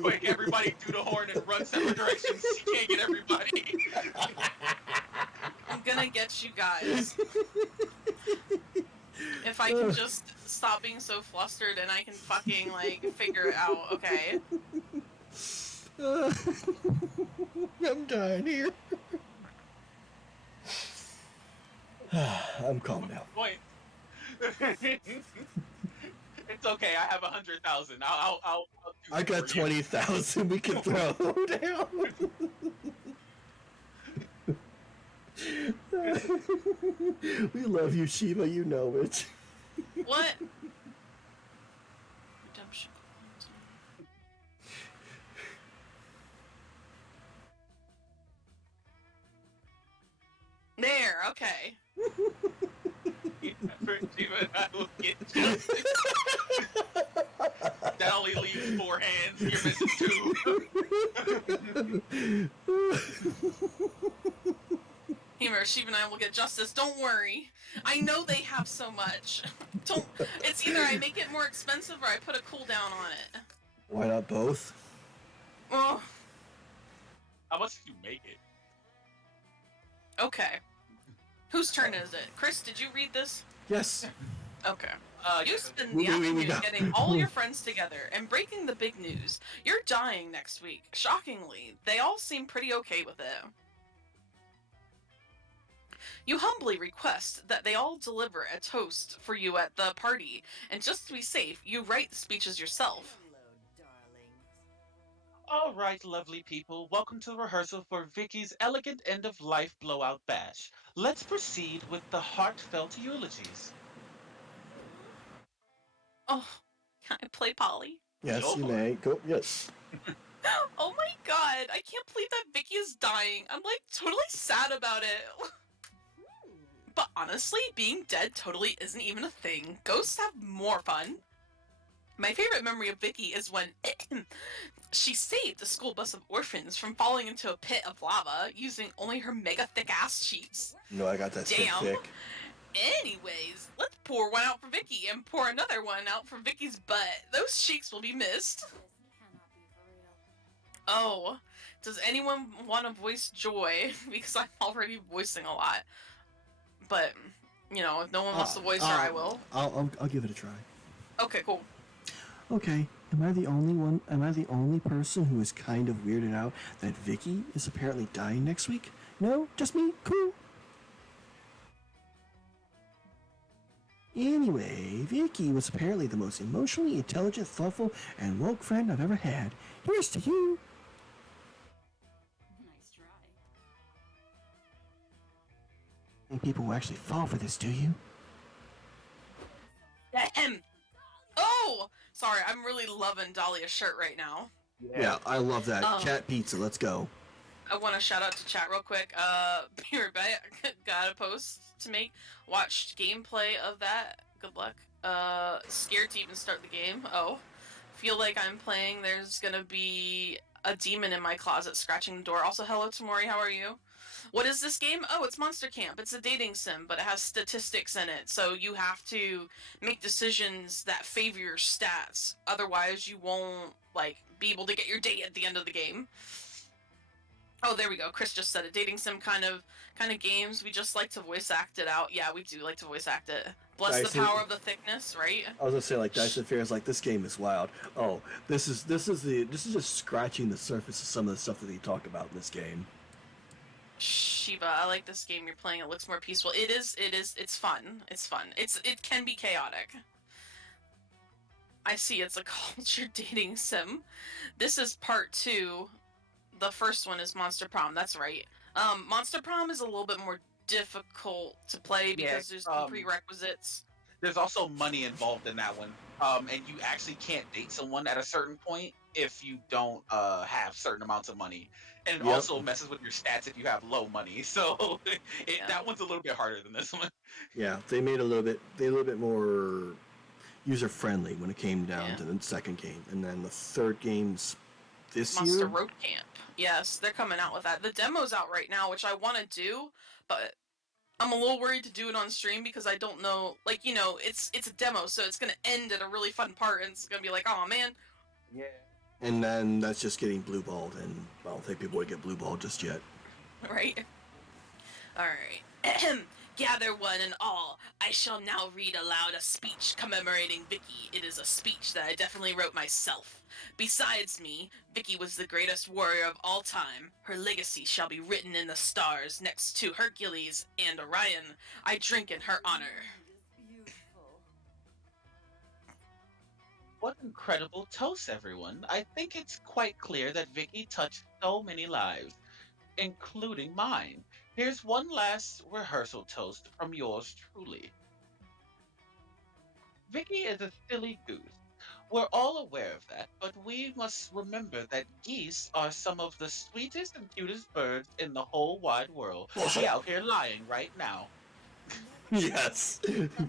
Quick, everybody do the horn and run separate directions. You can't get everybody. I'm gonna get you guys. If I can just stop being so flustered and I can fucking, like, figure it out, okay? I'm dying here. I'm calm now. Point. It's okay. I have 100,000. I'll do I it got for you. 20,000 we can throw down. We love you, Shiva, you know it. What? Redemption. There, okay. Even I will get you. That only leaves 4 hands. You're missing 2. Humor, Shiva and I will get justice, don't worry. I know they have so much. Don't. It's either I make it more expensive or I put a cooldown on it. Why not both? Oh, How much did you make it? okay. Whose turn is it? Chris, did you read this? Yes. Okay. You Yes. spend the We afternoon got- getting all your friends together and breaking the big news. You're dying next week. Shockingly, they all seem pretty okay with it. You humbly request that they all deliver a toast for you at the party, and just to be safe, you write the speeches yourself. Hello, darlings. All right, lovely people. Welcome to the rehearsal for Vicky's elegant end-of-life blowout bash. Let's proceed with the heartfelt eulogies. Oh, can I play Polly? Yes, Go you for may. Go. Yes. Oh my god, I can't believe that Vicky is dying. I'm like totally sad about it. But honestly, being dead totally isn't even a thing. Ghosts have more fun. My favorite memory of Vicky is when she saved a school bus of orphans from falling into a pit of lava using only her mega thick ass cheeks. No, I got that Damn. thick. Anyways, let's pour one out for Vicky and pour another one out for Vicky's butt. Those cheeks will be missed. This cannot be for real. Oh, does anyone want to voice Joy? Because I'm already voicing a lot. But, you know, if no one wants to voice her, I will. I'll give it a try. Okay, cool. Okay, am I the only one? Am I the only person who is kind of weirded out that Vicky is apparently dying next week? No, just me. Cool. Anyway, Vicky was apparently the most emotionally intelligent, thoughtful, and woke friend I've ever had. Here's to you. Nice try. And people will actually fall for this, do you? Ahem. Oh! Sorry, I'm really loving Dahlia's shirt right now. Yeah, I love that. Um, Cat pizza, let's go. I want to shout out to chat real quick. Be right back. Got a post to make. Watched gameplay of that. Good luck. Scared to even start the game. Oh. Feel like I'm playing. There's gonna be a demon in my closet scratching the door. Also, hello Tamori, how are you? What is this game? Oh, it's Monster Camp. It's a dating sim, but it has statistics in it. So you have to make decisions that favor your stats. Otherwise, you won't, like, be able to get your date at the end of the game. Oh, there we go. Chris just said it. Dating sim kind of games. We just like to voice act it out. Yeah, we do like to voice act it. Bless the Dyson- power of the thickness, right? I was gonna say, like, Dyson Fair is like, this game is wild. Oh, this is just scratching the surface of some of the stuff that they talk about in this game. Shiva, I like this game you're playing. It looks more peaceful. It's fun. It's fun. It can be chaotic. I see it's a culture dating sim. This is part 2. The first one is Monster Prom, that's right. Monster Prom is a little bit more difficult to play because there's prerequisites. There's also money involved in that one. And you actually can't date someone at a certain point if you don't have certain amounts of money. And it Yep. also messes with your stats if you have low money. So that one's a little bit harder than this one. Yeah, they made a little bit more user friendly when it came down Yeah. to the second game, and then the third game's this Monster year. Road Camp. Yes, they're coming out with that. The demo's out right now, which I want to do, but I'm a little worried to do it on stream because I don't know, like, you know, it's a demo, so it's gonna end at a really fun part, and it's gonna be like, oh man, Yeah. And then that's just getting blue balled, and I don't think people would get blue balled just yet. right? Alright. Gather one and all. I shall now read aloud a speech commemorating Vicky. It is a speech that I definitely wrote myself. Besides me, Vicky was the greatest warrior of all time. Her legacy shall be written in the stars next to Hercules and Orion. I drink in her honor. It is beautiful. What incredible toast, everyone. I think it's quite clear that Vicky touched so many lives, including mine. Here's one last rehearsal toast from yours truly. Vicky is a silly goose. We're all aware of that, but we must remember that geese are some of the sweetest and cutest birds in the whole wide world. She out here lying right now. Yes,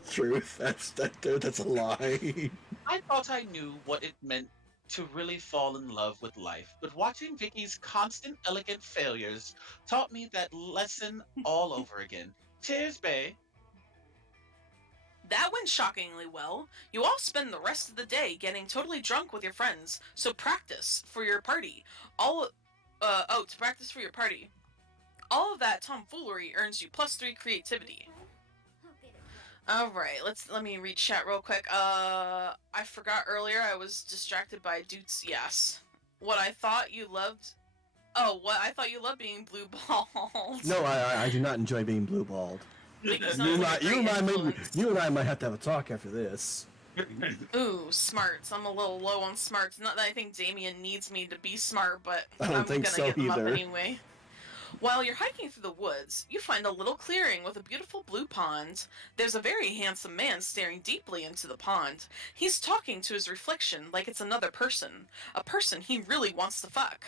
truth. That's a lie. I thought I knew what it meant to really fall in love with life, but watching Vicky's constant elegant failures taught me that lesson all over again. Cheers, bae. That went shockingly well. You all spend the rest of the day getting totally drunk with your friends, so practice for your party. To practice for your party. All of that tomfoolery earns you +3 creativity. I'll get it right. Alright, let me read chat real quick. I forgot earlier I was distracted by Dude's yes. What I thought you loved being blue balled. No, I do not enjoy being blue balled. Because You sounds like a great influence. and I might have to have a talk after this. Ooh, smarts. I'm a little low on smarts. Not that I think Damien needs me to be smart, but I don't I'm think gonna so get them either. up anyway. While you're hiking through the woods, you find a little clearing with a beautiful blue pond. There's a very handsome man staring deeply into the pond. He's talking to his reflection like it's another person. A person he really wants to fuck.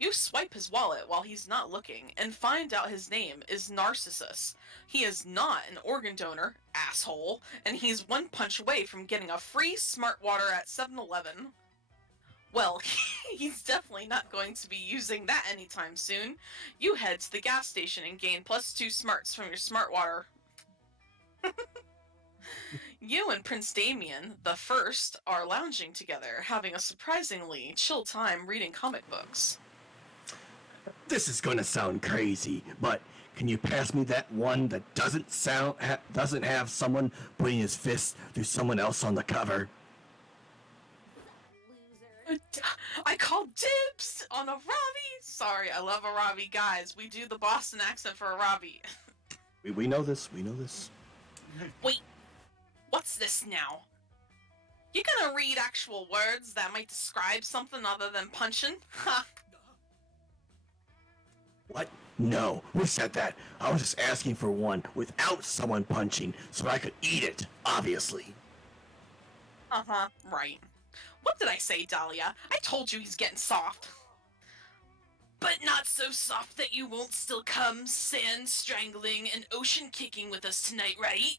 You swipe his wallet while he's not looking and find out his name is Narcissus. He is not an organ donor, asshole, and he's one punch away from getting a free smart water at 7-Eleven. Well, he's definitely not going to be using that anytime soon. You head to the gas station and gain +2 smarts from your smart water. You and Prince Damien, the first, are lounging together, having a surprisingly chill time reading comic books. This is gonna sound crazy, but can you pass me that one that doesn't have someone putting his fist through someone else on the cover? Loser. I called dibs on a Ravi. Sorry, I love a Ravi, guys. We do the Boston accent for a Ravi. We know this. We know this. Wait, what's this now? You gonna read actual words that might describe something other than punching? Ha! What? No, who said that? I was just asking for one without someone punching so I could eat it, obviously. Uh-huh, right. What did I say, Dahlia? I told you he's getting soft. But not so soft that you won't still come sand strangling and ocean kicking with us tonight, right?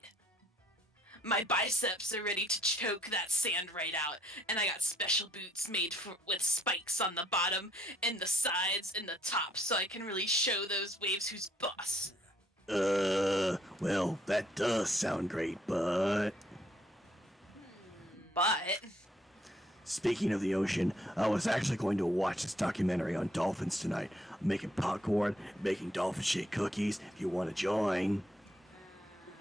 My biceps are ready to choke that sand right out, and I got special boots made with spikes on the bottom and the sides and the top so I can really show those waves who's boss. Well, that does sound great, but... But... Speaking of the ocean, I was actually going to watch this documentary on dolphins tonight. I'm making popcorn, making dolphin-shaped cookies, if you want to join.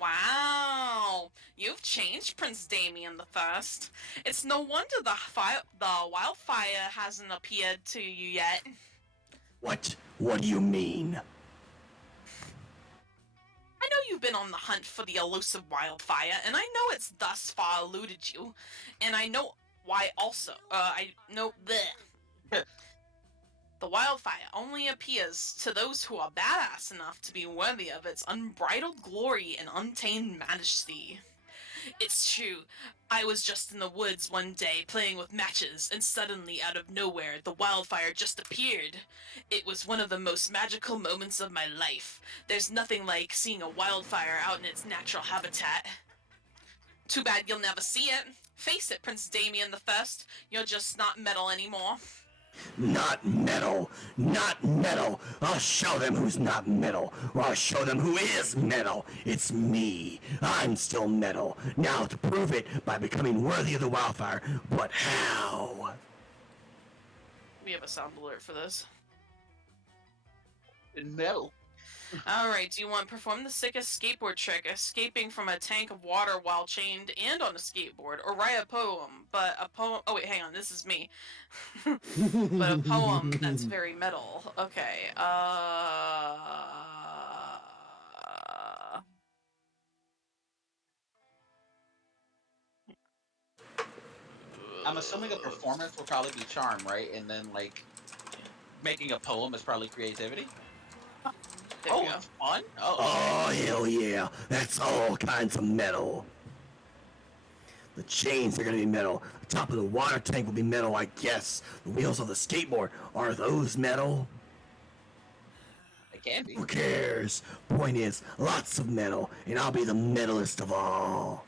Wow, you've changed, Prince Damien the First. It's no wonder the wildfire hasn't appeared to you yet. What? What do you mean? I know you've been on the hunt for the elusive wildfire, and I know it's thus far eluded you. And I know why also. I know bleh. The wildfire only appears to those who are badass enough to be worthy of its unbridled glory and untamed majesty. It's true. I was just in the woods one day playing with matches, and suddenly, out of nowhere, the wildfire just appeared. It was one of the most magical moments of my life. There's nothing like seeing a wildfire out in its natural habitat. Too bad you'll never see it. Face it, Prince Damien the First, you're just not metal anymore. Not metal! Not metal! I'll show them who's not metal, or I'll show them who is metal! It's me! I'm still metal! Now to prove it by becoming worthy of the wildfire, but how? We have a sound alert for this. In metal. Alright, do you want to perform the sickest skateboard trick, escaping from a tank of water while chained and on a skateboard, or write a poem, oh wait, hang on, this is me. But a poem that's very metal. Okay, I'm assuming a performance will probably be charm, right? And then like making a poem is probably creativity. There we go. It's fun. Oh, Oh, hell yeah! That's all kinds of metal! The chains are gonna be metal. The top of the water tank will be metal, I guess. The wheels of the skateboard, are those metal? it can be. Who cares? Point is, lots of metal, and I'll be the metalist of all.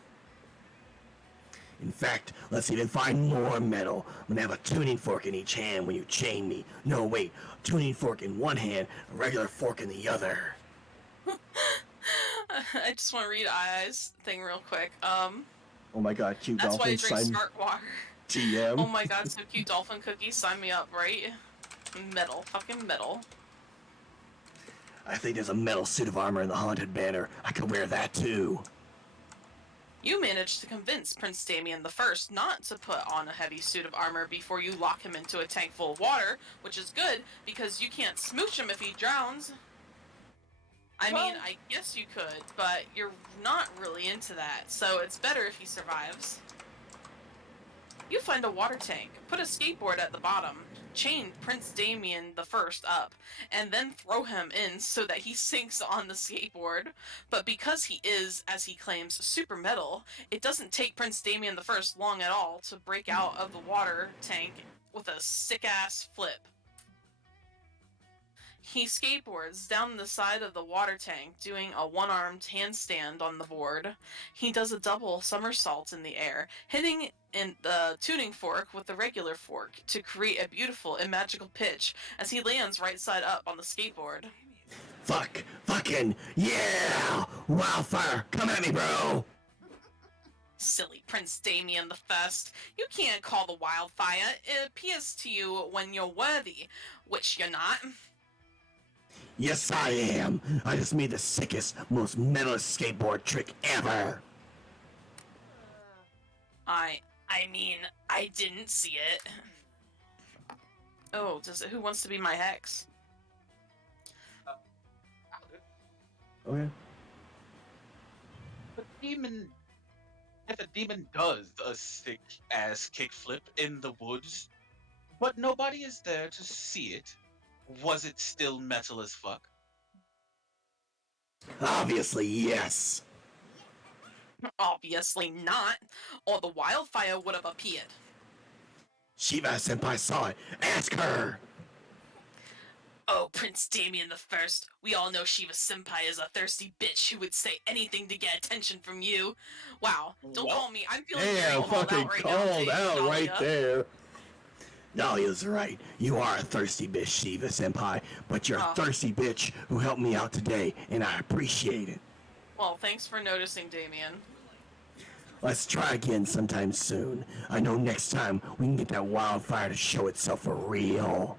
In fact, let's even find more metal. I'm gonna have a tuning fork in each hand when you chain me. No, wait, a tuning fork in one hand, a regular fork in the other. I just want to read I's thing real quick. Oh my god, cute That's why I dolphin, drink sign smart water. TM. Oh my god, so cute dolphin cookies, sign me up, right? Metal, fucking metal. I think there's a metal suit of armor in the haunted banner. I could wear that too. You managed to convince Prince Damien the First not to put on a heavy suit of armor before you lock him into a tank full of water, which is good, because you can't smooch him if he drowns. I mean, I guess you could, but you're not really into that, so it's better if he survives. You find a water tank, put a skateboard at the bottom, chain Prince Damien the First up, and then throw him in so that he sinks on the skateboard. But because he is, as he claims, super metal, it doesn't take Prince Damien the First long at all to break out of the water tank with a sick-ass flip. He skateboards down the side of the water tank, doing a one-armed handstand on the board. He does a double somersault in the air, hitting in the tuning fork with the regular fork to create a beautiful and magical pitch as he lands right side up on the skateboard. Fucking, yeah! Wildfire, come at me, bro! Silly Prince Damien the First. You can't call the wildfire. It appears to you when you're worthy, which you're not. Yes, I am. I just made the sickest, most metalist skateboard trick ever. I mean, I didn't see it. Oh, who wants to be my hex? Okay. If a demon does a sick ass kickflip in the woods, but nobody is there to see it, was it still metal as fuck? Obviously, yes. Obviously not, or the wildfire would have appeared. Shiva senpai saw it. Ask her. Oh, Prince Damien the First. We all know Shiva Senpai is a thirsty bitch who would say anything to get attention from you. Wow, don't Well, call me. I'm feeling Damn, very called fucking out right called now. out right Dahlia. there. Dahlia's right. You are a thirsty bitch, Shiva senpai, but you're a thirsty bitch who helped me out today, and I appreciate it. Well, thanks for noticing, Damien. Let's try again sometime soon. I know next time we can get that wildfire to show itself for real.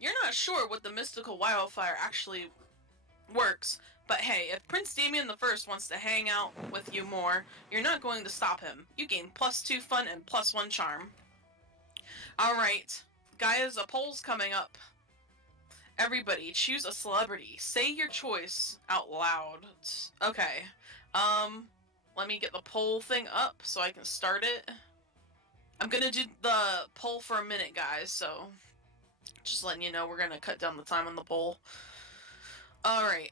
You're not sure what the mystical wildfire actually works, but hey, if Prince Damien the First wants to hang out with you more, you're not going to stop him. You gain +2 fun and +1 charm. Alright, guys, a poll's coming up. Everybody, choose a celebrity. Say your choice out loud. Okay, let me get the poll thing up so I can start it. I'm gonna do the poll for a minute, guys, so just letting you know we're gonna cut down the time on the poll. Alright,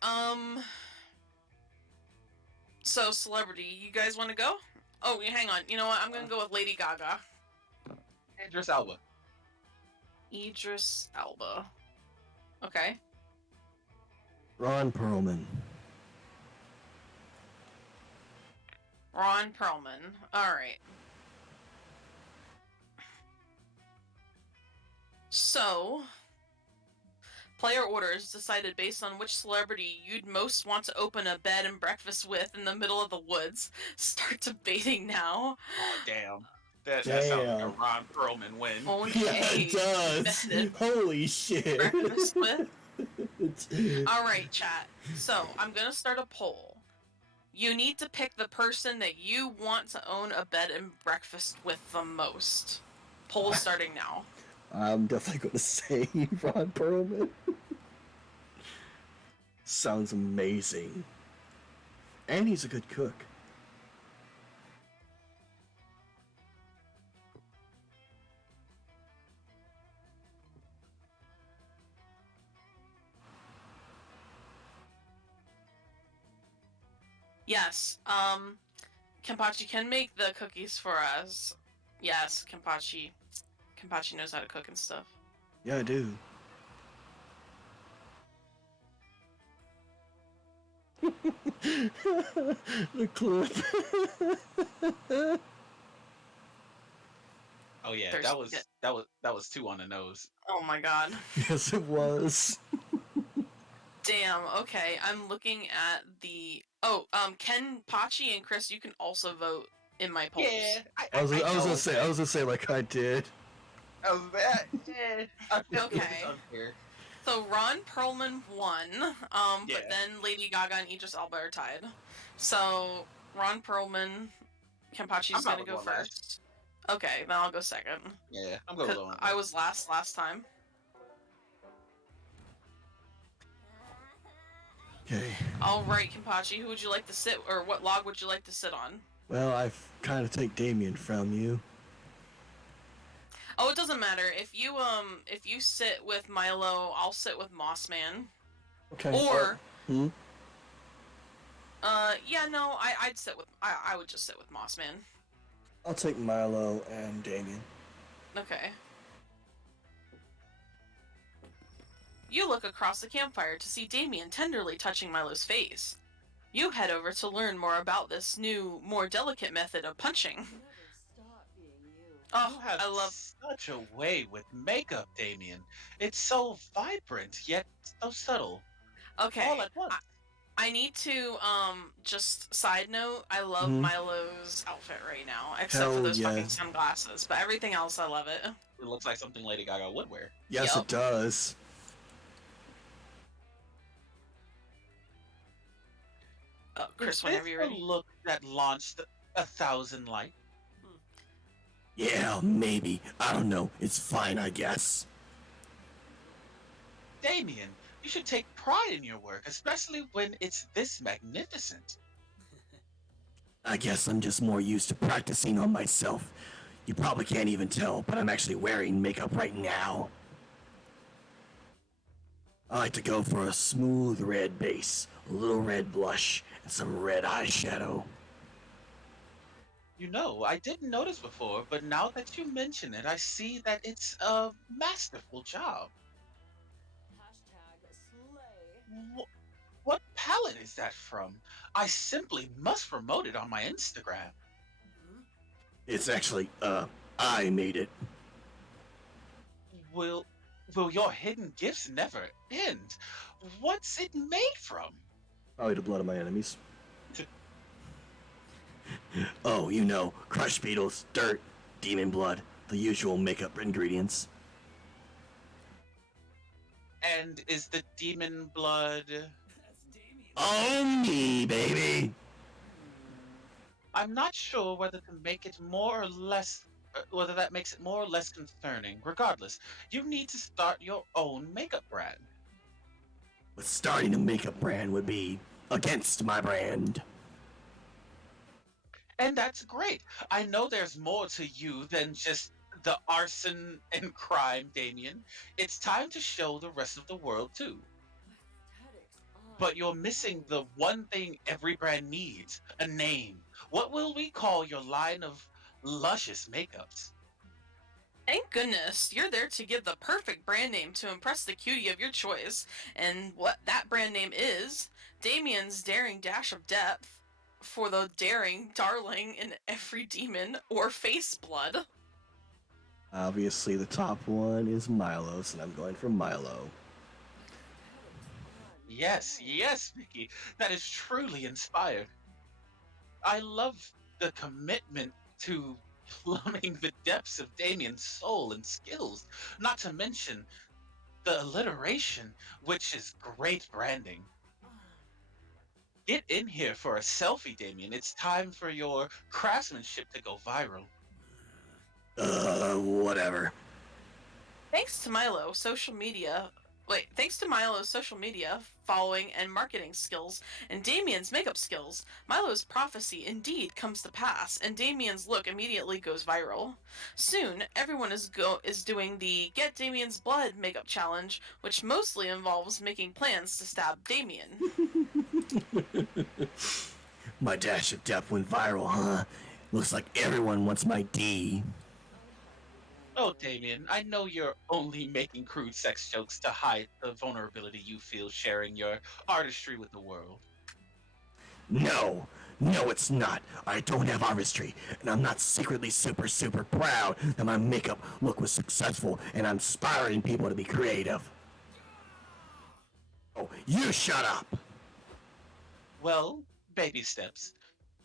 so celebrity, you guys wanna go? Oh, hang on, you know what, I'm gonna go with Lady Gaga. Idris Elba. Idris Elba. Okay. Ron Perlman. Ron Perlman. Alright. So, player orders decided based on which celebrity you'd most want to open a bed and breakfast with in the middle of the woods. Start debating now. Oh, damn. That sounds like a Ron Perlman win. Okay. Yeah, it does. Holy shit. Breakfast with? Alright, chat. So, I'm gonna start a poll. You need to pick the person that you want to own a bed and breakfast with the most. Poll starting now. I'm definitely going to say Ron Perlman. Sounds amazing. And he's a good cook. Yes, Kenpachi can make the cookies for us. Yes, Kenpachi knows how to cook and stuff. Yeah, I do. The clip. Oh yeah, There's- that was 2 on the nose. Oh my god. Yes, it was. Damn, okay, I'm looking at the... Oh, Kenpachi and Chris, you can also vote in my polls. Yeah, I was know. gonna say like I did. I was that. Yeah. Okay. It's unfair. So Ron Perlman won, Yeah. but then Lady Gaga and Idris Elba are tied. So Ron Perlman, Kenpachi's I'm gonna probably go going last. first. Okay, then I'll go second. Yeah, I'm going 'Cause to go. I was last time. Okay. All right, Kenpachi, who would you like to sit, or what log would you like to sit on? Well, I kind of take Damien from you. Oh, it doesn't matter. If you sit with Milo, I'll sit with Mossman. Okay. Or, Hmm? yeah, no, I'd sit with, I would just sit with Mossman. I'll take Milo and Damien. Okay. You look across the campfire to see Damien tenderly touching Milo's face. You head over to learn more about this new, more delicate method of punching. Never stop being you. Oh, You have I love. such a way with makeup, Damien. It's so vibrant, yet so subtle, all Okay, at once. I need to just side note, I love Mhm. Milo's outfit right now, except for Hell those yeah. fucking sunglasses, but everything else I love it. It looks like something Lady Gaga would wear. Yes, Yup. it does. Is Chris, this whenever you're the ready. look that launched 1,000 lights? Yeah, maybe. I don't know. It's fine, I guess. Damien, you should take pride in your work, especially when it's this magnificent. I guess I'm just more used to practicing on myself. You probably can't even tell, but I'm actually wearing makeup right now. I like to go for a smooth red base, a little red blush, and some red eyeshadow. You know, I didn't notice before, but now that you mention it, I see that it's a masterful job. Hashtag slay. What palette is that from? I simply must promote it on my Instagram. It's actually, I made it. Will will your hidden gifts never end? What's it made from? Probably the blood of my enemies. T- Oh, you know, crushed beetles, dirt, demon blood, the usual makeup ingredients. And is the demon blood? Oh, me, baby! I'm not sure whether to make it more or less, whether that makes it more or less concerning. Regardless, you need to start your own makeup brand. But starting a makeup brand would be against my brand. And that's great. I know there's more to you than just the arson and crime, Damien. It's time to show the rest of the world too. Aesthetics. But you're missing the one thing every brand needs, a name. What will we call your line of luscious makeups? Thank goodness, you're there to give the perfect brand name to impress the cutie of your choice. And what that brand name is, Damien's Daring Dash of Depth, for the daring darling in every demon or face blood. Obviously, the top one is Milo's, and I'm going for Milo. Yes, yes, Mickey. That is truly inspired. I love the commitment to plumbing the depths of Damien's soul and skills, not to mention the alliteration, which is great branding. Get in here for a selfie, Damien. It's time for your craftsmanship to go viral. Whatever. Thanks to Milo, social media. Wait, thanks to Milo's social media, following, and marketing skills, and Damien's makeup skills, Milo's prophecy indeed comes to pass, and Damien's look immediately goes viral. Soon, everyone is doing the Get Damien's Blood makeup challenge, which mostly involves making plans to stab Damien. My dash of depth went viral, huh? Looks like everyone wants my D. Oh, Damien, I know you're only making crude sex jokes to hide the vulnerability you feel sharing your artistry with the world. No, no, it's not. I don't have artistry, and I'm not secretly super proud that my makeup look was successful and I'm inspiring people to be creative. Oh, you shut up! Well, baby steps.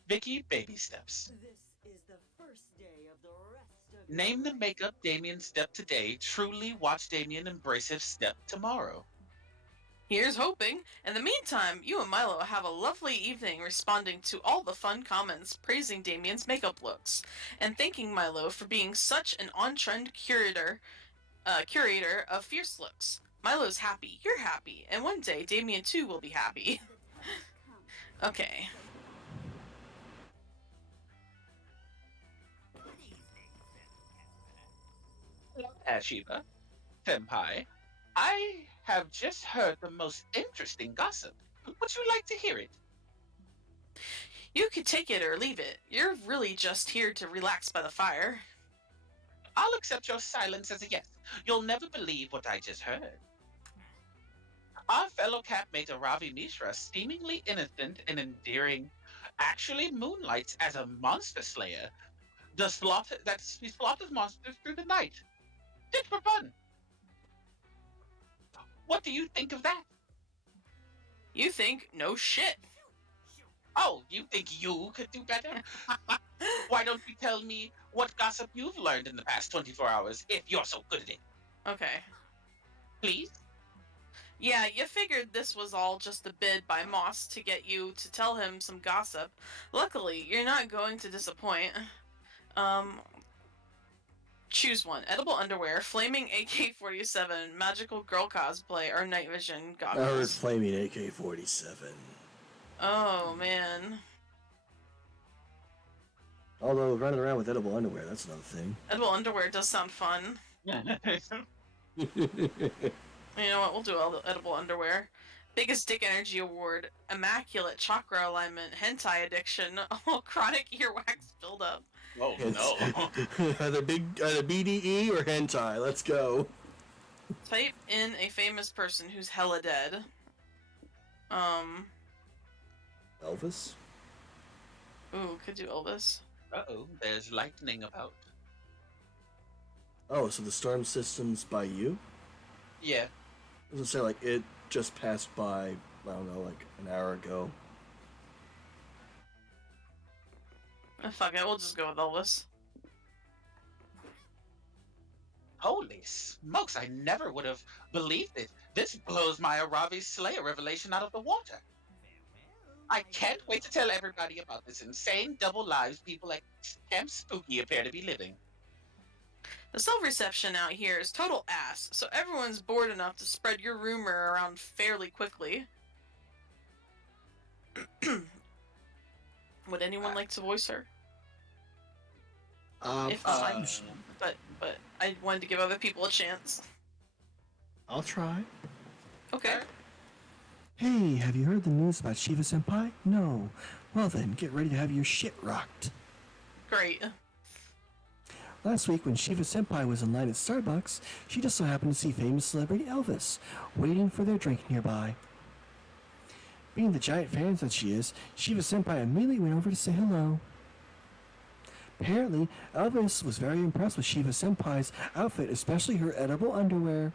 Vicky, baby steps. This is the first day of the rest of Name the your makeup Damien step today. Truly watch Damien embrace his step tomorrow. Here's hoping. In the meantime, you and Milo have a lovely evening responding to all the fun comments praising Damien's makeup looks, and thanking Milo for being such an on-trend curator of fierce looks. Milo's happy, you're happy, and one day Damien too will be happy. Okay. Shiva, Senpai, I have just heard the most interesting gossip. Would you like to hear it? You could take it or leave it. You're really just here to relax by the fire. I'll accept your silence as a yes. You'll never believe what I just heard. Our fellow campmate Aravi Mishra, seemingly innocent and endearing, actually moonlights as a monster slayer. He slaughters monsters through the night, just for fun. What do you think of that? You think no shit. Oh, you think you could do better? Why don't you tell me what gossip you've learned in the past 24 hours if you're so good at it? Okay. Please? Yeah, you figured this was all just a bid by Moss to get you to tell him some gossip. Luckily, you're not going to disappoint. Um, choose one. Edible underwear, flaming AK-47, magical girl cosplay, or night vision I heard goggles. flaming AK-47. Oh, man. Although running around with edible underwear, that's another thing. Edible underwear does sound fun. You know what? We'll do edible underwear. Biggest dick energy award, immaculate chakra alignment, hentai addiction, chronic earwax buildup. Oh no. either BDE or hentai. Let's go. Type in a famous person who's hella dead. Elvis? Ooh, could do Elvis. Uh-oh, there's lightning about. Oh, so the storm system's by you? Yeah. I was gonna say, like, it just passed by, I don't know, like an hour ago. Fuck it, we'll just go with Elvis. Holy smokes, I never would have believed it. This blows my Aravi Slayer revelation out of the water. I can't wait to tell everybody about this insane double lives people like Camp Spooky appear to be living. The cell reception out here is total ass, so everyone's bored enough to spread your rumor around fairly quickly. Would anyone like to voice her? If not, but I wanted to give other people a chance. I'll try. Okay. Hey, have you heard the news about Shiva Senpai? No. Well then, get ready to have your shit rocked. Great. Last week, when Shiva Senpai was in line at Starbucks, she just so happened to see famous celebrity Elvis waiting for their drink nearby. Being the giant fan that she is, Shiva Senpai immediately went over to say hello. Apparently, Elvis was very impressed with Shiva Senpai's outfit, especially her edible underwear.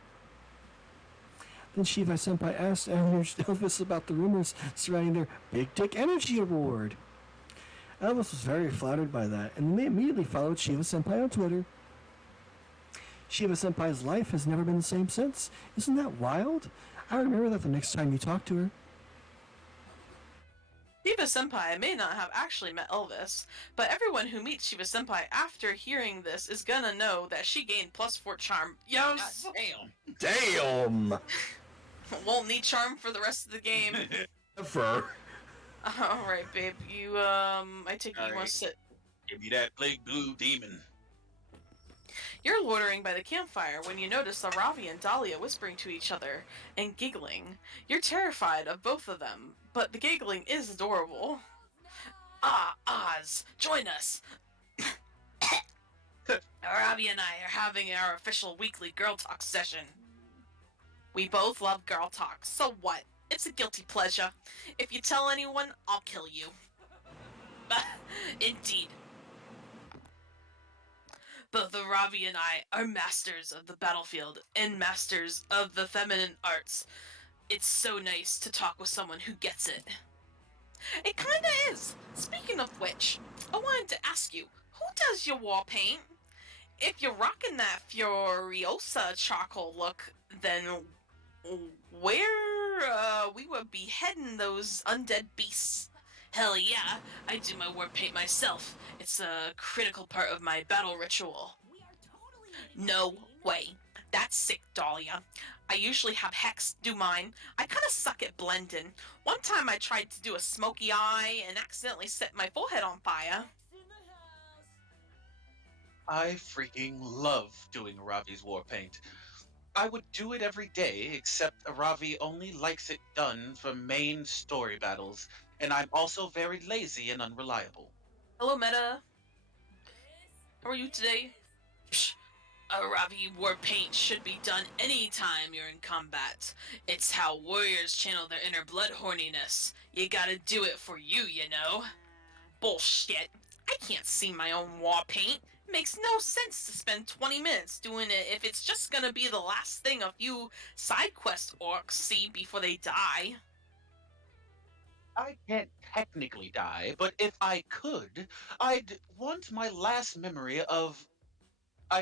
Then Shiva Senpai asked Elvis about the rumors surrounding their Big Dick Energy Award. Elvis was very flattered by that, and they immediately followed Shiva Senpai on Twitter. Shiva Senpai's life has never been the same since. Isn't that wild? I remember that the next time you talk to her. Shiva Senpai may not have actually met Elvis, but everyone who meets Shiva Senpai after hearing this is gonna know that she gained +4 charm. Yes! Damn. Damn! Won't need charm for the rest of the game. Fur. Alright, babe. You, I take it you want Alright. to sit. Give me that plague blue demon. You're loitering by the campfire when you notice Aravi and Dahlia whispering to each other and giggling. You're terrified of both of them, but the giggling is adorable. Ah, Oz, join us! Aravi and I are having our official weekly girl talk session. We both love girl talk, so what? It's a guilty pleasure. If you tell anyone, I'll kill you. Indeed. Both Aravi and I are masters of the battlefield and masters of the feminine arts. It's so nice to talk with someone who gets it. It kinda is. Speaking of which, I wanted to ask you, who does your war paint? If you're rocking that Furiosa charcoal look, then where we would be heading those undead beasts? Hell yeah, I do my war paint myself. It's a critical part of my battle ritual. No way. That's sick, Dahlia. I usually have Hex do mine. I kinda suck at blending. One time I tried to do a smoky eye and accidentally set my forehead on fire. I freaking love doing Aravi's war paint. I would do it every day, except Aravi only likes it done for main story battles, and I'm also very lazy and unreliable. Hello, Meta. How are you today? Psh, Aravi war paint should be done anytime you're in combat. It's how warriors channel their inner blood horniness. You gotta do it for you, you know? Bullshit. I can't see my own war paint. It makes no sense to spend 20 minutes doing it if it's just gonna be the last thing a few side quest orcs see before they die. I can't technically die, but if I could, I'd want my last memory of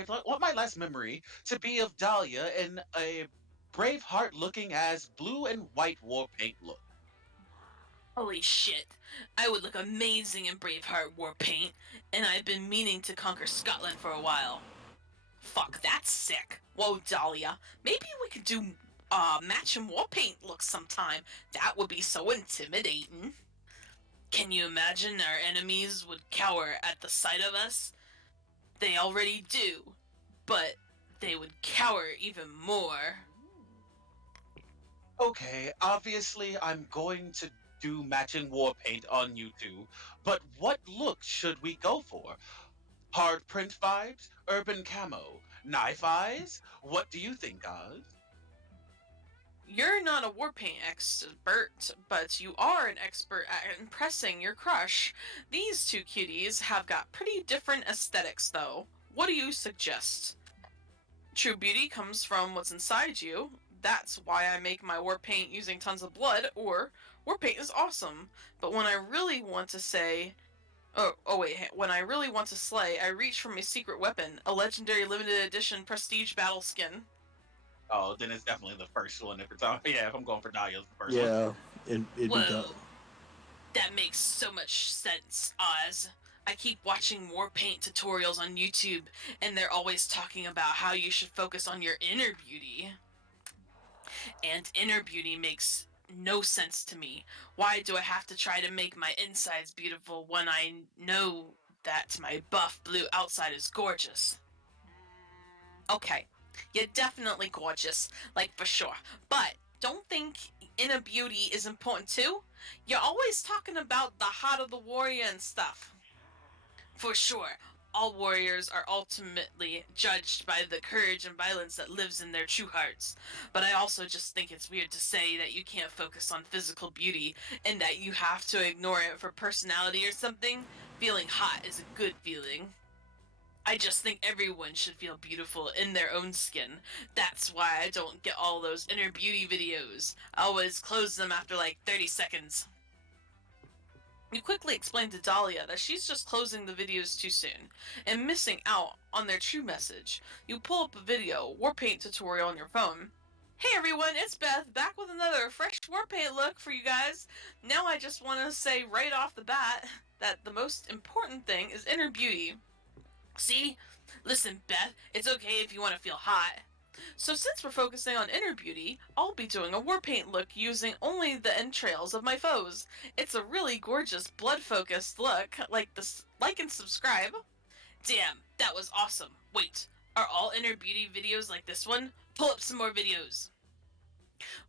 want my last memory to be of Dahlia in a brave heart looking as blue and white war paint look. Holy shit. I would look amazing in Braveheart war paint, and I've been meaning to conquer Scotland for a while. Fuck, that's sick. Whoa, Dahlia. Maybe we could do matching war paint looks sometime. That would be so intimidating. Can you imagine our enemies would cower at the sight of us? They already do, but they would cower even more. Okay, obviously I'm going to do matching war paint on YouTube, but what look should we go for? Hard print vibes? Urban camo? Knife eyes? What do you think, Oz? You're not a war paint expert, but you are an expert at impressing your crush. These two cuties have got pretty different aesthetics, though. What do you suggest? True beauty comes from what's inside you. That's why I make my war paint using tons of blood, or war paint is awesome. But when I really want to say, when I really want to slay, I reach for my secret weapon, a legendary limited edition prestige battle skin. Oh, then it's definitely the first one. If it's yeah, if I'm going for Dahlia, it's the first one. Yeah, it'd be Whoa. done. That makes so much sense, Oz. I keep watching war paint tutorials on YouTube, and they're always talking about how you should focus on your inner beauty. And inner beauty makes no sense to me. Why do I have to try to make my insides beautiful when I know that my buff blue outside is gorgeous? Okay, you're definitely gorgeous, like for sure. But don't think inner beauty is important too? You're always talking about the heart of the warrior and stuff. For sure, all warriors are ultimately judged by the courage and violence that lives in their true hearts. But I also just think it's weird to say that you can't focus on physical beauty and that you have to ignore it for personality or something. Feeling hot is a good feeling. I just think everyone should feel beautiful in their own skin. That's why I don't get all those inner beauty videos. I always close them after like 30 seconds. You quickly explain to Dahlia that she's just closing the videos too soon and missing out on their true message. You pull up a video, Warpaint tutorial on your phone. Hey everyone, it's Beth, back with another fresh Warpaint look for you guys. Now I just want to say right off the bat that the most important thing is inner beauty. See? Listen, Beth, it's okay if you want to feel hot. So since we're focusing on inner beauty, I'll be doing a war paint look using only the entrails of my foes. It's a really gorgeous blood-focused look. Like and subscribe. Damn, that was awesome. Wait, are all inner beauty videos like this one? Pull up some more videos.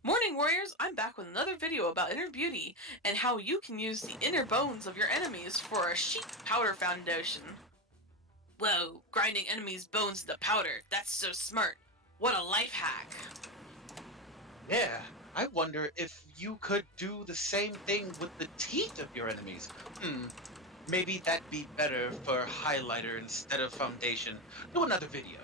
Morning Warriors, I'm back with another video about inner beauty and how you can use the inner bones of your enemies for a sheep powder foundation. Whoa, grinding enemies' bones into powder. That's so smart. What a life hack. Yeah, I wonder if you could do the same thing with the teeth of your enemies. Maybe that'd be better for highlighter instead of foundation. Do another video.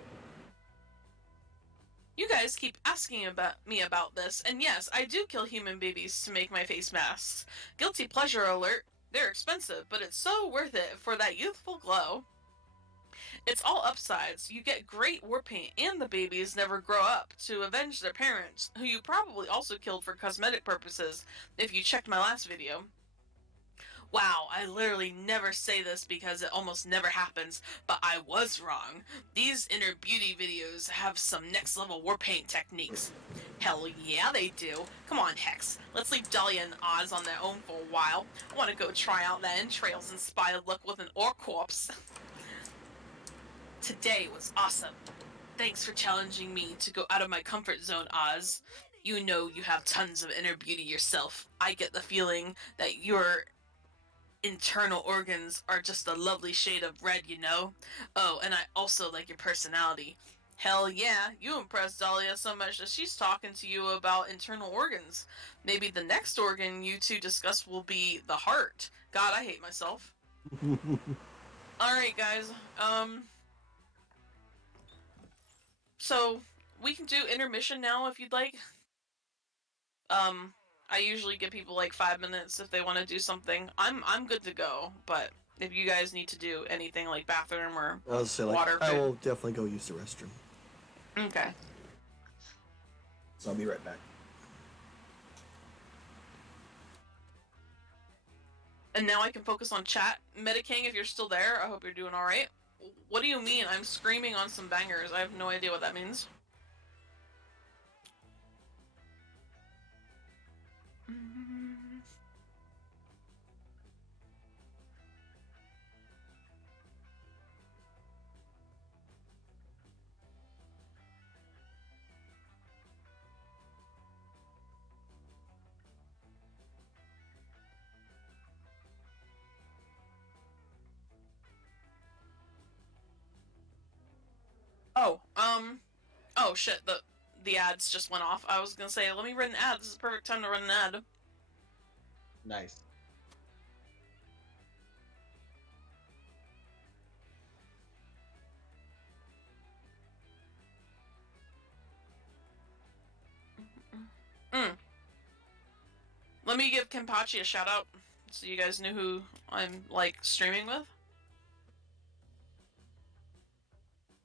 You guys keep asking me about this, and yes, I do kill human babies to make my face masks. Guilty pleasure alert. They're expensive, but it's so worth it for that youthful glow. It's all upsides. You get great war paint, and the babies never grow up to avenge their parents, who you probably also killed for cosmetic purposes, if you checked my last video. Wow, I literally never say this because it almost never happens, but I was wrong. These inner beauty videos have some next level war paint techniques. Hell yeah, they do. Come on, Hex. Let's leave Dahlia and Oz on their own for a while. I want to go try out that entrails inspired look with an orc corpse. Today was awesome. Thanks for challenging me to go out of my comfort zone, Oz. You know you have tons of inner beauty yourself. I get the feeling that your internal organs are just a lovely shade of red, you know? Oh, and I also like your personality. Hell yeah, you impressed Dahlia so much that she's talking to you about internal organs. Maybe the next organ you two discuss will be the heart. God, I hate myself. Alright, guys. So, we can do intermission now if you'd like. I usually give people like 5 minutes if they want to do something. I'm good to go, but if you guys need to do anything like bathroom or I'll say, like, water, I food. will definitely go use the restroom. Okay. So I'll be right back. And now I can focus on chat. Metaking, if you're still there, I hope you're doing alright. What do you mean? I'm screaming on some bangers. I have no idea what that means. Oh, oh shit, the ads just went off. I was gonna say, let me run an ad. This is the perfect time to run an ad. Nice. Let me give Kenpachi a shout out so you guys knew who I'm like streaming with.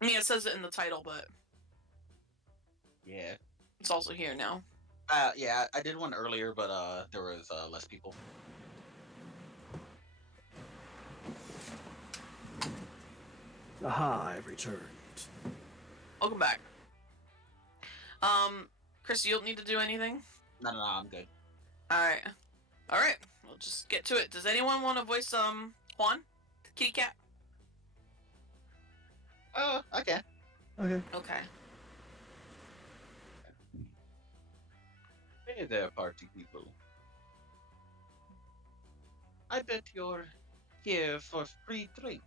I mean, it says it in the title, but Yeah. it's also here now. Yeah, I did one earlier, but there was less people. Aha, I've returned. Welcome back. Chris, you don't need to do anything? No, I'm good. Alright. Alright, we'll just get to it. Does anyone want to voice, Juan? The kitty cat? I can. Okay. Okay. Hey there, party people. I bet you're here for free drink.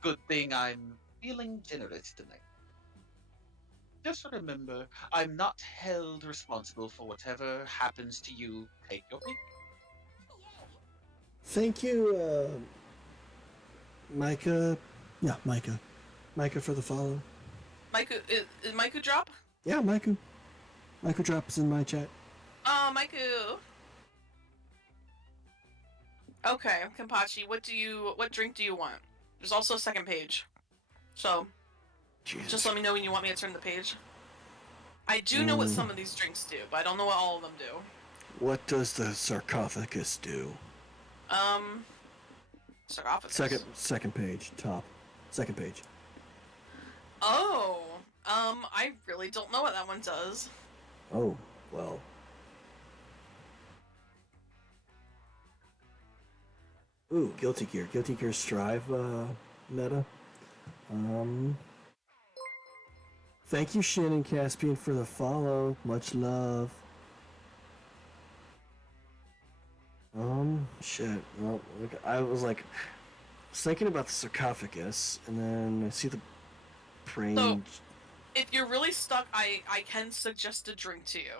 Good thing I'm feeling generous tonight. Just remember, I'm not held responsible for whatever happens to you. Take your pick. Thank you, Micah. Yeah, Micah. Micah for the follow. Maiku, is Maiku drop? Yeah, Micah. Micah drops in my chat. Oh, Maiku. Okay, Kenpachi, what drink do you want? There's also a second page. So, Jesus. just let me know when you want me to turn the page. I do know what some of these drinks do, but I don't know what all of them do. What does the sarcophagus do? Sarcophagus. Second page, top. Second page. Oh, I really don't know what that one does. Oh, well. Ooh, Guilty Gear. Guilty Gear Strive, meta. Thank you, Shannon Caspian, for the follow. Much love. Shit. Well, look, I was thinking about the sarcophagus, and then I see the brain. So, if you're really stuck, I can suggest a drink to you.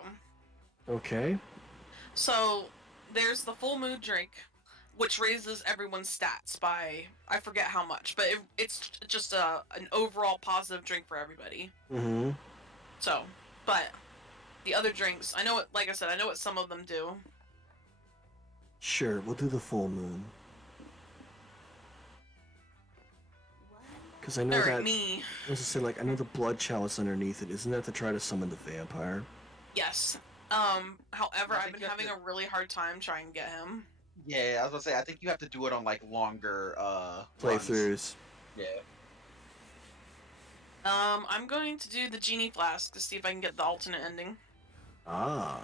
Okay. So, there's the full moon drink, which raises everyone's stats by, I forget how much, but it's just an overall positive drink for everybody. Mm-hmm. So, but the other drinks, I know what, like I said, I know what some of them do. Sure, we'll do the full moon. Because I know Alright, that. me. I was to say, I know the blood chalice underneath it. Isn't that to try to summon the vampire? Yes. However, I I've think been you have having to- a really hard time trying to get him. Yeah, I was gonna say I think you have to do it on longer runs. Playthroughs. Yeah. I'm going to do the genie flask to see if I can get the alternate ending. Ah.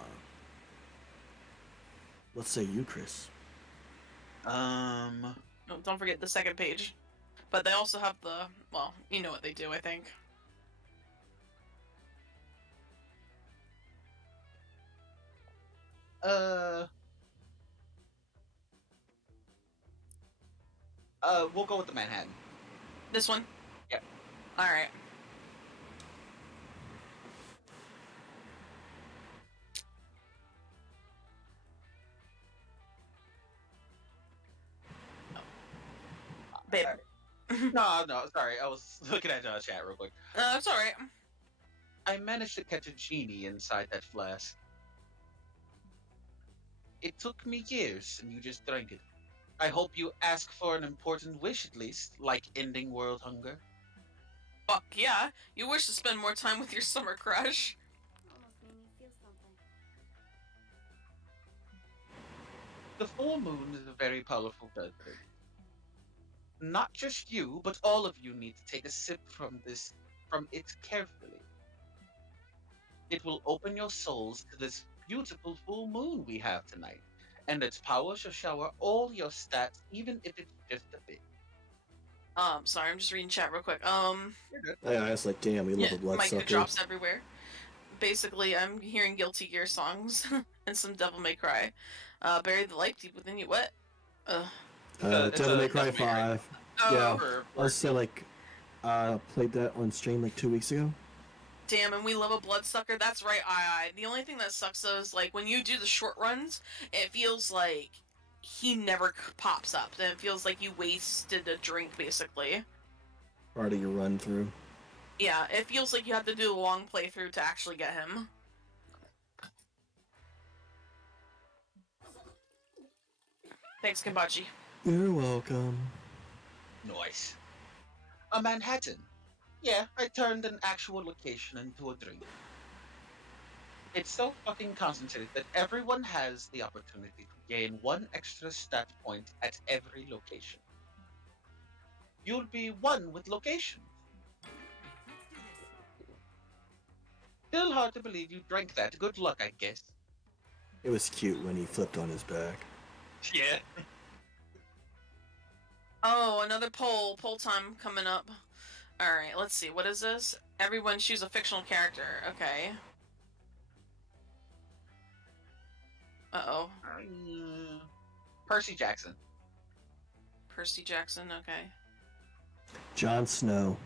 Let's say you, Chris. Um. Oh, don't forget the second page. But they also have the, well, you know what they do, I think. We'll go with the Manhattan. This one? Yep. Alright. Babe. No, sorry. I was looking at chat real quick. That's alright. I managed to catch a genie inside that flask. It took me years, and you just drank it. I hope you ask for an important wish at least, like ending world hunger. Fuck yeah. You wish to spend more time with your summer crush. Almost made me feel something. The full moon is a very powerful beverage. Not just you, but all of you need to take a sip from it carefully. It will open your souls to this beautiful full moon we have tonight, and its power shall shower all your stats, even if it's just a bit. Sorry, I'm just reading chat real quick. You're good. I was like, damn, we love Yeah, a bloodsucker. mic drops everywhere. Basically, I'm hearing Guilty Gear songs and some Devil May Cry. Bury the light deep within you. What? It's Devil a May Cry Devil May Cry. 5. Oh, Yeah. For I was say like, played that on stream like 2 weeks ago. damn, and we love a bloodsucker. That's right, I. The only thing that sucks though is like when you do the short runs, it feels like he never pops up. Then it feels like you wasted a drink, basically. Part of your run through. Yeah, it feels like you have to do a long playthrough to actually get him. Thanks, Kimbachi. You're welcome. Nice. A Manhattan. Yeah, I turned an actual location into a drink. It's so fucking concentrated that everyone has the opportunity to gain one extra stat point at every location. You'll be one with locations. Still hard to believe you drank that. Good luck, I guess. It was cute when he flipped on his back. Yeah. Oh, another poll time coming up. Alright, let's see. What is this? Everyone choose a fictional character. Okay. Uh-oh. Percy Jackson. Percy Jackson, okay. Jon Snow.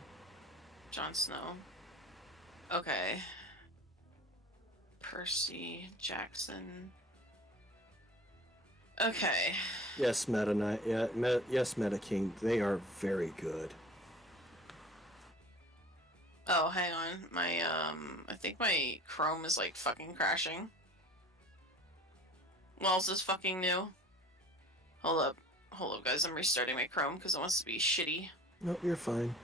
Jon Snow. Okay. Percy Jackson. Okay. Yes, Meta Knight. Yeah, yes, Meta King. They are very good. Oh, hang on. My, I think my Chrome is, like, fucking crashing. Well, is this fucking new? Hold up. Hold up, guys. I'm restarting my Chrome because it wants to be shitty. No, you're fine.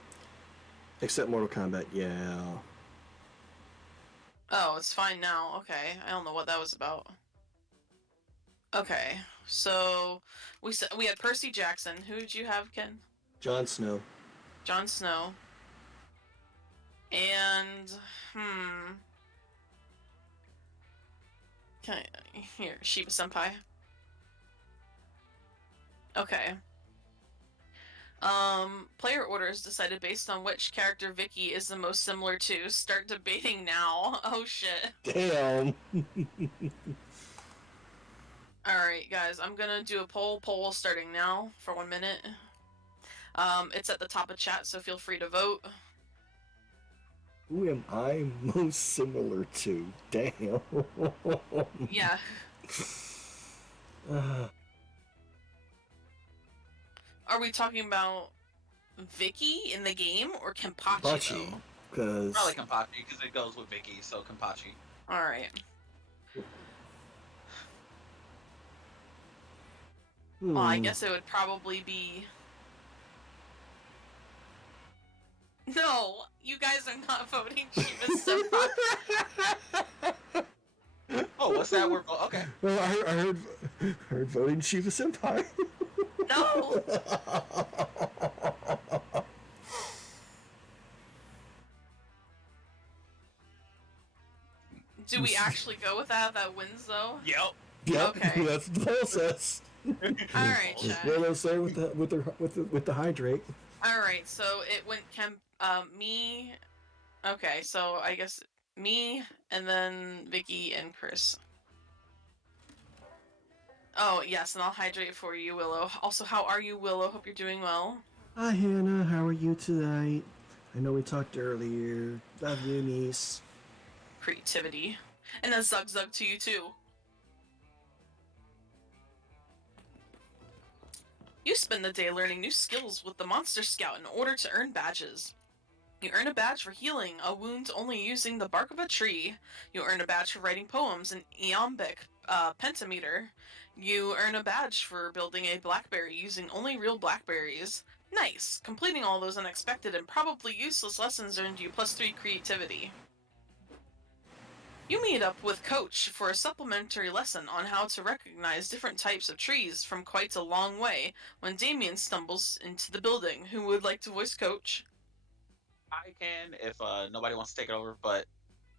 Except Mortal Kombat, yeah. Oh, it's fine now. Okay. I don't know what that was about. Okay. So, we had Percy Jackson. Who did you have, Ken? Jon Snow. Jon Snow. And, Can I, here, Shiva Senpai. Okay. Player order is decided based on which character Vicky is the most similar to. Start debating now. Oh shit. Damn. Alright, guys, I'm gonna do a poll starting now for 1 minute. It's at the top of chat, so feel free to vote. Who am I most similar to? Damn. Yeah. Are we talking about Vicky in the game or Kenpachi? Bachi. Because. Probably Kenpachi, because it goes with Vicky, so Kenpachi. Alright. Well, I guess it would probably be... No! You guys are not voting Shiva Senpai! Oh, what's that? Okay. Well, I heard voting Shiva Senpai. No! Do we actually go with that? That wins, though? Yep. Yep, Okay. that's the process. Alright, chat. Well, let's say with the hydrate. Alright, so it went me... Okay, so I guess me, and then Vicky and Chris. Oh, yes, and I'll hydrate for you, Willow. Also, how are you, Willow? Hope you're doing well. Hi, Hannah. How are you tonight? I know we talked earlier. Love you, niece. Creativity. And a Zug Zug to you, too. You spend the day learning new skills with the Monster Scout in order to earn badges. You earn a badge for healing a wound only using the bark of a tree. You earn a badge for writing poems in iambic pentameter. You earn a badge for building a blackberry using only real blackberries. Nice! Completing all those unexpected and probably useless lessons earned you +3 creativity. You meet up with Coach for a supplementary lesson on how to recognize different types of trees from quite a long way when Damien stumbles into the building. Who would like to voice Coach? I can if nobody wants to take it over, but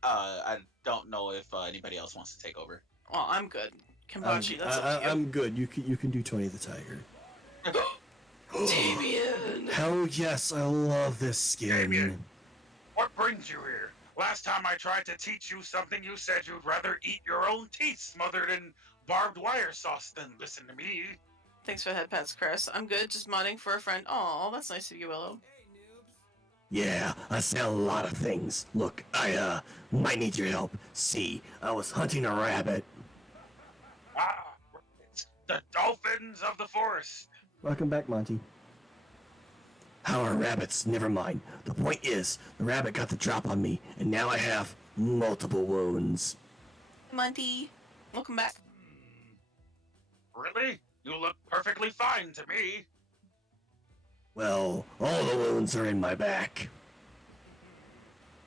I don't know if anybody else wants to take over. Well, I'm good. Kenpachi, that's up to you. I'm good. You can do Tony the Tiger. Damien! Hell yes, I love this skin. Damien. What brings you here? Last time I tried to teach you something, you said you'd rather eat your own teeth smothered in barbed wire sauce than listen to me. Thanks for the head pats, Chris. I'm good, just modding for a friend. Aw, that's nice of you, Willow. Yeah, I say a lot of things. Look, I might need your help. See, I was hunting a rabbit. Ah, it's the dolphins of the forest. Welcome back, Monty. How are rabbits? Never mind. The point is, the rabbit got the drop on me, and now I have multiple wounds. Monty, welcome back. Really? You look perfectly fine to me. Well, all the wounds are in my back.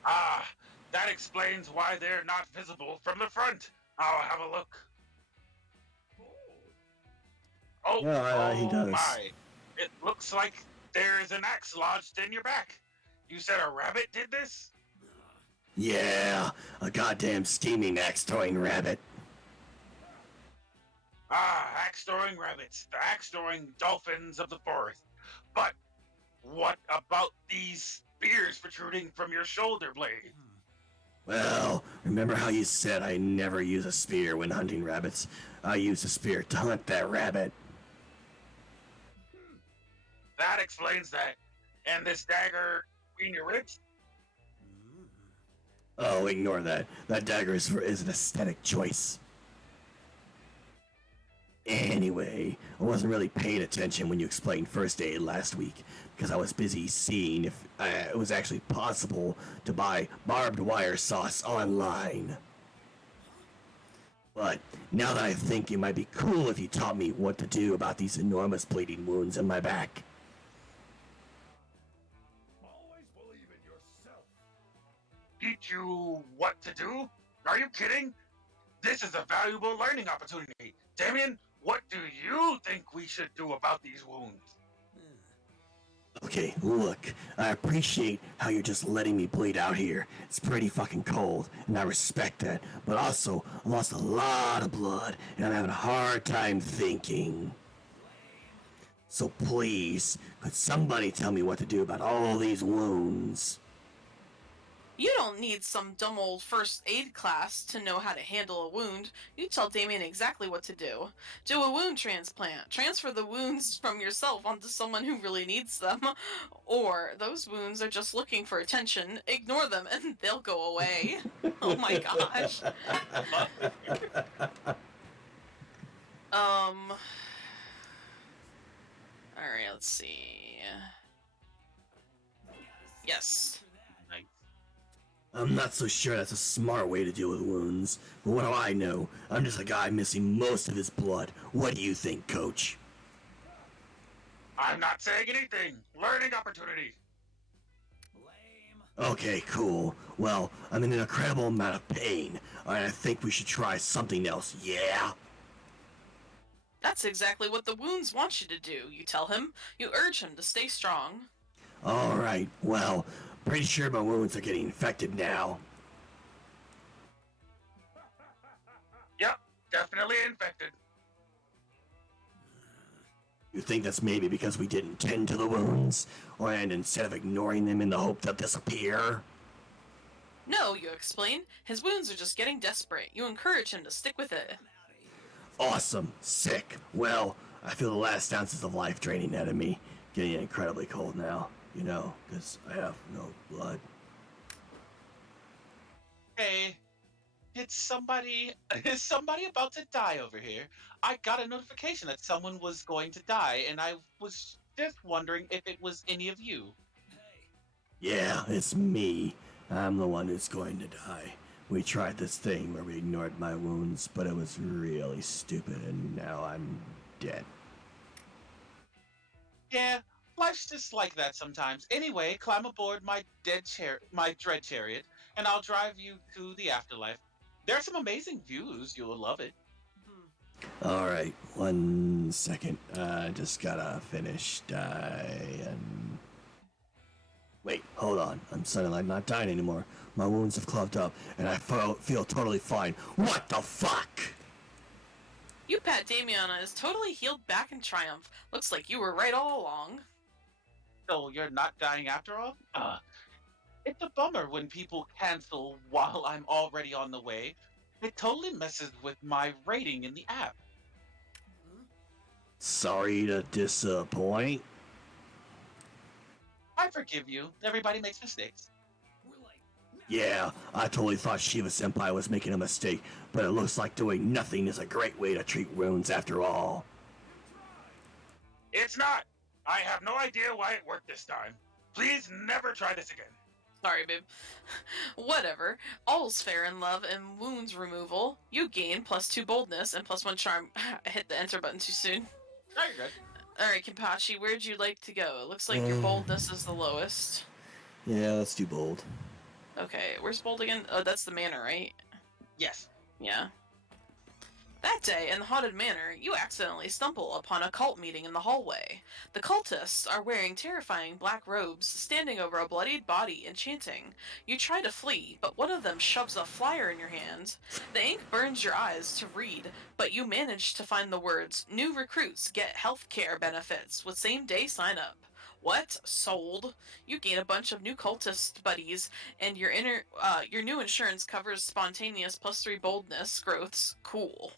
Ah, that explains why they're not visible from the front. I'll have a look. Oh, Yeah, he does. My. It looks like there's an axe lodged in your back. You said a rabbit did this? Yeah, a goddamn steaming axe-throwing rabbit. Ah, axe-throwing rabbits. The axe-throwing dolphins of the forest. But what about these spears protruding from your shoulder blade? Well, remember how you said I never use a spear when hunting rabbits? I use a spear to hunt that rabbit. That explains that. And this dagger between your ribs? Oh, ignore that. That dagger is an aesthetic choice. Anyway, I wasn't really paying attention when you explained first aid last week because I was busy seeing if it was actually possible to buy barbed wire sauce online. But now that I think it might be cool if you taught me what to do about these enormous bleeding wounds in my back. Always believe in yourself. Teach you what to do? Are you kidding? This is a valuable learning opportunity. Damien, what do you think we should do about these wounds? Okay, look, I appreciate how you're just letting me bleed out here. It's pretty fucking cold, and I respect that. But also, I lost a lot of blood, and I'm having a hard time thinking. So please, could somebody tell me what to do about all these wounds? You don't need some dumb old first aid class to know how to handle a wound. You tell Damien exactly what to do. Do a wound transplant. Transfer the wounds from yourself onto someone who really needs them. Or those wounds are just looking for attention. Ignore them and they'll go away. Oh my gosh. Alright, let's see. Yes. Nice. I'm not so sure that's a smart way to deal with wounds. But what do I know? I'm just a guy missing most of his blood. What do you think, Coach? I'm not saying anything. Learning opportunity. Okay, cool. Well, I'm in an incredible amount of pain. I think we should try something else, yeah? That's exactly what the wounds want you to do, you tell him. You urge him to stay strong. Alright, well, pretty sure my wounds are getting infected now. Yep, definitely infected. You think that's maybe because we didn't tend to the wounds? And instead of ignoring them in the hope they'll disappear? No, you explain. His wounds are just getting desperate. You encourage him to stick with it. Awesome. Sick. Well, I feel the last ounces of life draining out of me. Getting incredibly cold now, you know, because I have no blood. Hey, It's somebody is somebody about to die over here? I got a notification that someone was going to die, and I was just wondering if it was any of you. Yeah, it's me. I'm the one who's going to die. We tried this thing where we ignored my wounds, but it was really stupid, and now I'm dead. Yeah, life's just like that sometimes. Anyway, climb aboard my dread chariot, and I'll drive you to the afterlife. There are some amazing views. You will love it. Alright, 1 second. I just gotta finish dying. Wait, hold on. I'm suddenly not dying anymore. My wounds have clogged up, and I feel totally fine. What the fuck? You pat Damiana is totally healed back in triumph. Looks like you were right all along. So you're not dying after all? It's a bummer when people cancel while I'm already on the way. It totally messes with my rating in the app. Sorry to disappoint. I forgive you. Everybody makes mistakes. Yeah, I totally thought Shiva Senpai was making a mistake, but it looks like doing nothing is a great way to treat wounds after all. It's not. I have no idea why it worked this time. Please never try this again. Sorry, babe. Whatever. All's fair in love and wounds removal. You gain +2 boldness and +1 charm. I hit the enter button too soon. No, you're good. Alright, Kenpachi, where'd you like to go? It looks like your boldness is the lowest. Yeah, let's do bold. Okay, where's bold again? Oh, that's the manor, right? Yes. Yeah. That day, in the haunted manor, you accidentally stumble upon a cult meeting in the hallway. The cultists are wearing terrifying black robes, standing over a bloodied body and chanting. You try to flee, but one of them shoves a flyer in your hand. The ink burns your eyes to read, but you manage to find the words, "New recruits get health care benefits with same-day sign-up." What? Sold. You gain a bunch of new cultist buddies, and your new insurance covers spontaneous +3 boldness growths. Cool.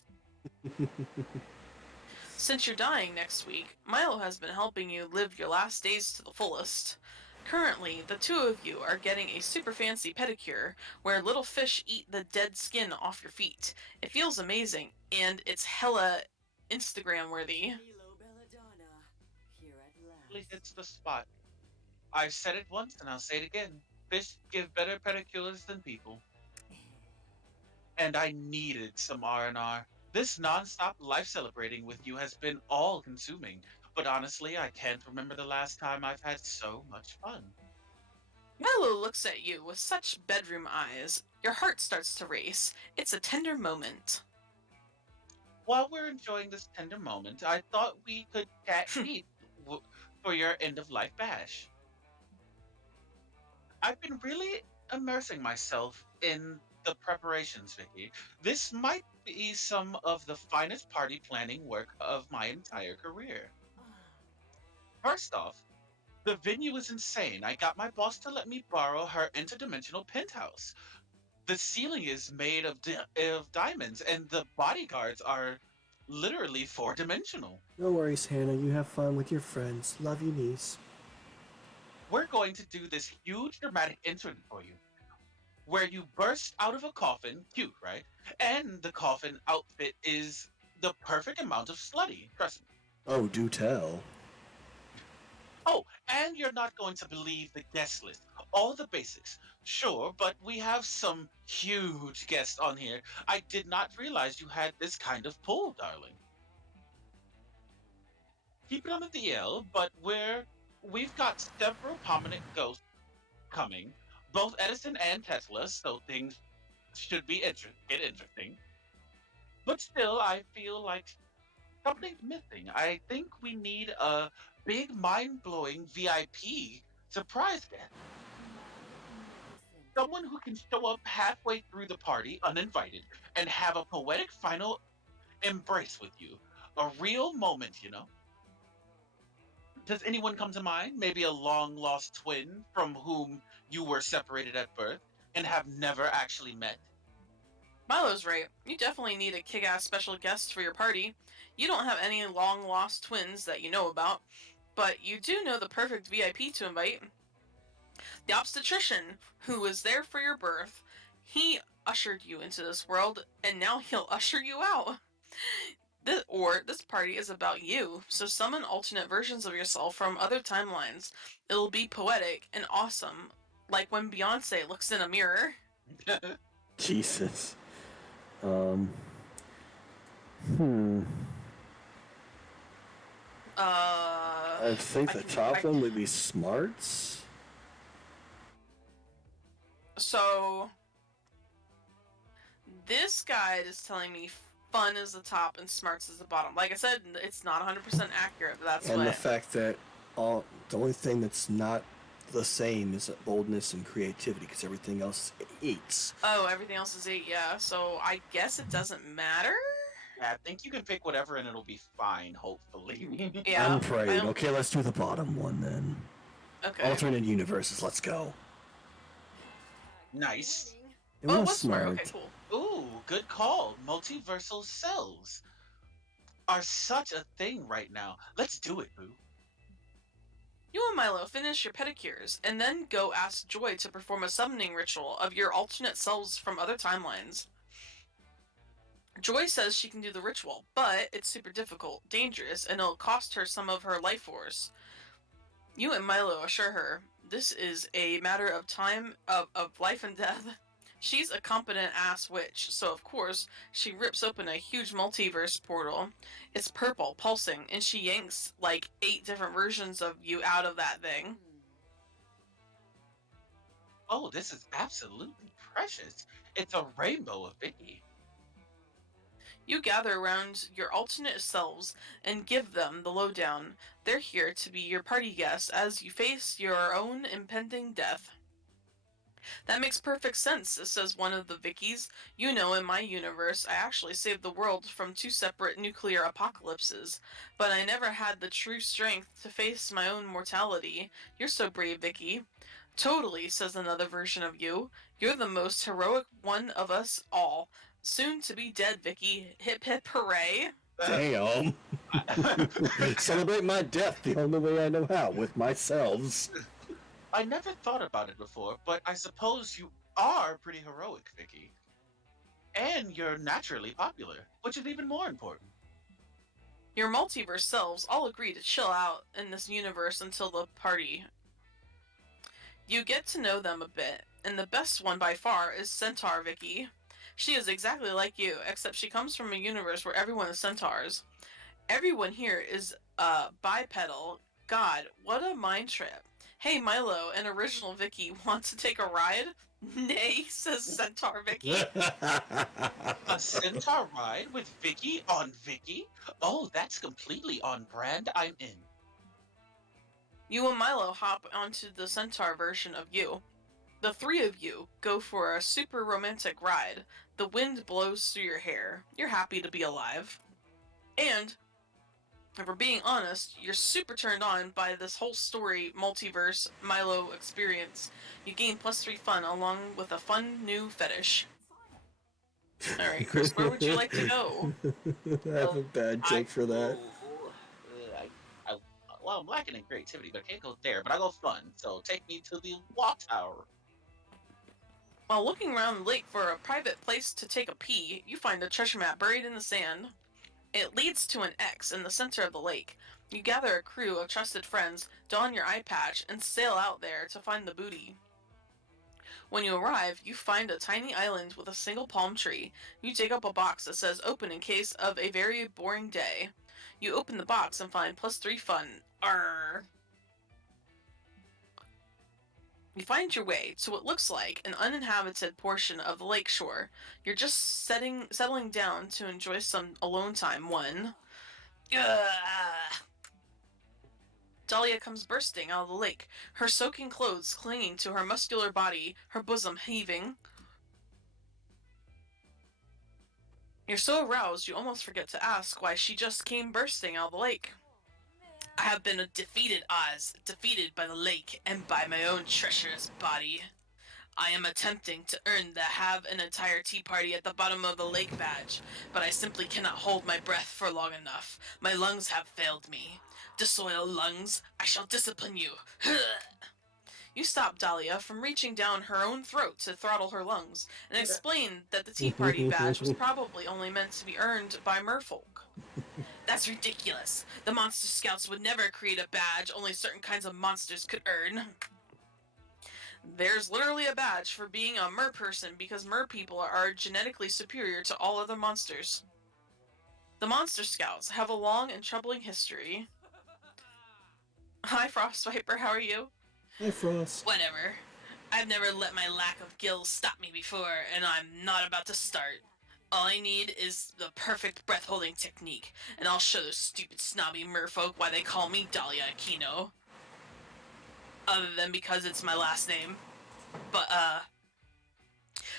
Since you're dying next week, Milo has been helping you live your last days to the fullest. Currently, the two of you are getting a super fancy pedicure where little fish eat the dead skin off your feet. It feels amazing, and it's hella Instagram worthy. Hello, Belladonna. Here at Really last. hits the spot. I've said it once and I'll say it again. Fish give better pedicures than people. And I needed some R&R. This non-stop life celebrating with you has been all-consuming. But honestly, I can't remember the last time I've had so much fun. Milo looks at you with such bedroom eyes. Your heart starts to race. It's a tender moment. While we're enjoying this tender moment, I thought we could chat deep for your end-of-life bash. I've been really immersing myself in the preparations, Vicky. This might be some of the finest party planning work of my entire career. First off, the venue is insane. I got my boss to let me borrow her interdimensional penthouse. The ceiling is made of diamonds, and the bodyguards are literally four-dimensional. No worries, Hannah. You have fun with your friends. Love you, niece. We're going to do this huge dramatic intro for you, where you burst out of a coffin, cute, right? And the coffin outfit is the perfect amount of slutty, trust me. Oh, do tell. Oh, and you're not going to believe the guest list. All the basics. Sure, but we have some huge guests on here. I did not realize you had this kind of pull, darling. Keep it on the DL, but we've got several prominent ghosts coming, both Edison and Tesla, so things should get interesting. But still, I feel like something's missing. I think we need a big, mind-blowing VIP surprise guest. Someone who can show up halfway through the party uninvited and have a poetic final embrace with you. A real moment, you know? Does anyone come to mind? Maybe a long lost twin from whom you were separated at birth and have never actually met? Milo's right. You definitely need a kick-ass special guest for your party. You don't have any long-lost twins that you know about, but you do know the perfect VIP to invite. The obstetrician who was there for your birth, He ushered you into this world, and now he'll usher you out. This party is about you, so summon alternate versions of yourself from other timelines. It'll be poetic and awesome, like when Beyonce looks in a mirror. Jesus. Um. Hmm. I think the top one would be smarts. So this guide is telling me fun is the top and smarts is the bottom. Like I said, it's not 100% accurate, but that's And what. the fact that the only thing that's not the same is boldness and creativity, because everything else is 8s. Oh, everything else is 8, yeah. So I guess it doesn't matter? Yeah, I think you can pick whatever and it'll be fine, hopefully. Yeah. I'm prayed. Okay, let's do the bottom one then. Okay. Alternate universes. Let's go. Nice. It Oh, was what's smart? Okay, cool. Ooh, good call. Multiversal selves are such a thing right now. Let's do it, boo. You and Milo finish your pedicures, and then go ask Joy to perform a summoning ritual of your alternate selves from other timelines. Joy says she can do the ritual, but it's super difficult, dangerous, and it'll cost her some of her life force. You and Milo assure her this is a matter of time of life and death. She's a competent ass witch, so of course she rips open a huge multiverse portal. It's purple, pulsing, and she yanks like 8 different versions of you out of that thing. Oh, this is absolutely precious. It's a rainbow of Vicky. You gather around your alternate selves and give them the lowdown. They're here to be your party guests as you face your own impending death. That makes perfect sense, says one of the Vickies. You know, in my universe, I actually saved the world from 2 separate nuclear apocalypses, but I never had the true strength to face my own mortality. You're so brave, Vicky. Totally, says another version of you. You're the most heroic one of us all. Soon to be dead, Vicky. Hip hip hooray. Damn. Celebrate my death the only way I know how, with myself. I never thought about it before, but I suppose you are pretty heroic, Vicky. And you're naturally popular, which is even more important. Your multiverse selves all agree to chill out in this universe until the party. You get to know them a bit, and the best one by far is Centaur Vicky. She is exactly like you, except she comes from a universe where everyone is centaurs. Everyone here is bipedal. God, what a mind trip. Hey Milo and original Vicky want to take a ride? Nay, says Centaur Vicky. A centaur ride with Vicky on Vicky? Oh, that's completely on brand. I'm in. You and Milo hop onto the centaur version of you. The 3 of you go for a super romantic ride. The wind blows through your hair. You're happy to be alive. And, if we're being honest, you're super turned on by this whole story, multiverse, Milo experience. You gain +3 fun along with a fun new fetish. Alright, Chris, where would you like to go? I have a bad joke for that. Well, I'm lacking in creativity, but I can't go there. But I go fun, so take me to the water tower. While looking around the lake for a private place to take a pee, you find a treasure map buried in the sand. It leads to an X in the center of the lake. You gather a crew of trusted friends, don your eye patch, and sail out there to find the booty. When you arrive, you find a tiny island with a single palm tree. You dig up a box that says open in case of a very boring day. You open the box and find +3 fun. Arr. You find your way to what looks like an uninhabited portion of the lake shore. You're just settling down to enjoy some alone time. Dahlia comes bursting out of the lake, her soaking clothes clinging to her muscular body, her bosom heaving. You're so aroused you almost forget to ask why she just came bursting out of the lake. I have been defeated, Oz, defeated by the lake and by my own treacherous body. I am attempting to earn the have an entire tea party at the bottom of the lake badge, but I simply cannot hold my breath for long enough. My lungs have failed me. Disloyal lungs, I shall discipline you. You stop Dahlia from reaching down her own throat to throttle her lungs, and explain that the Tea Party badge was probably only meant to be earned by merfolk. That's ridiculous. The Monster Scouts would never create a badge only certain kinds of monsters could earn. There's literally a badge for being a mer person because mer people are genetically superior to all other monsters. The Monster Scouts have a long and troubling history. Hi, Frost Viper, how are you? Hi, Frost. Whatever. I've never let my lack of gills stop me before, and I'm not about to start. All I need is the perfect breath-holding technique, and I'll show those stupid snobby merfolk why they call me Dahlia Aquino. Other than because it's my last name. But,